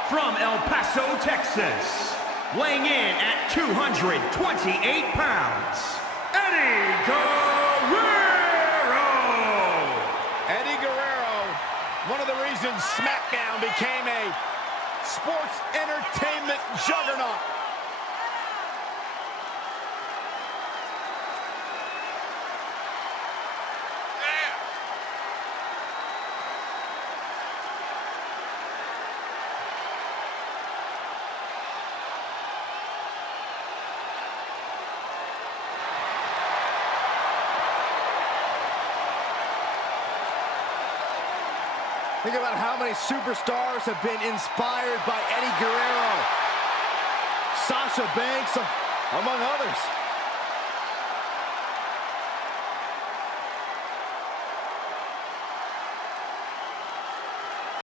from El Paso, Texas, weighing in at 228 pounds, Eddie Guerrero! Eddie Guerrero, one of the reasons SmackDown became a sports entertainment juggernaut. Think about how many superstars have been inspired by Eddie Guerrero. Sasha Banks, among others.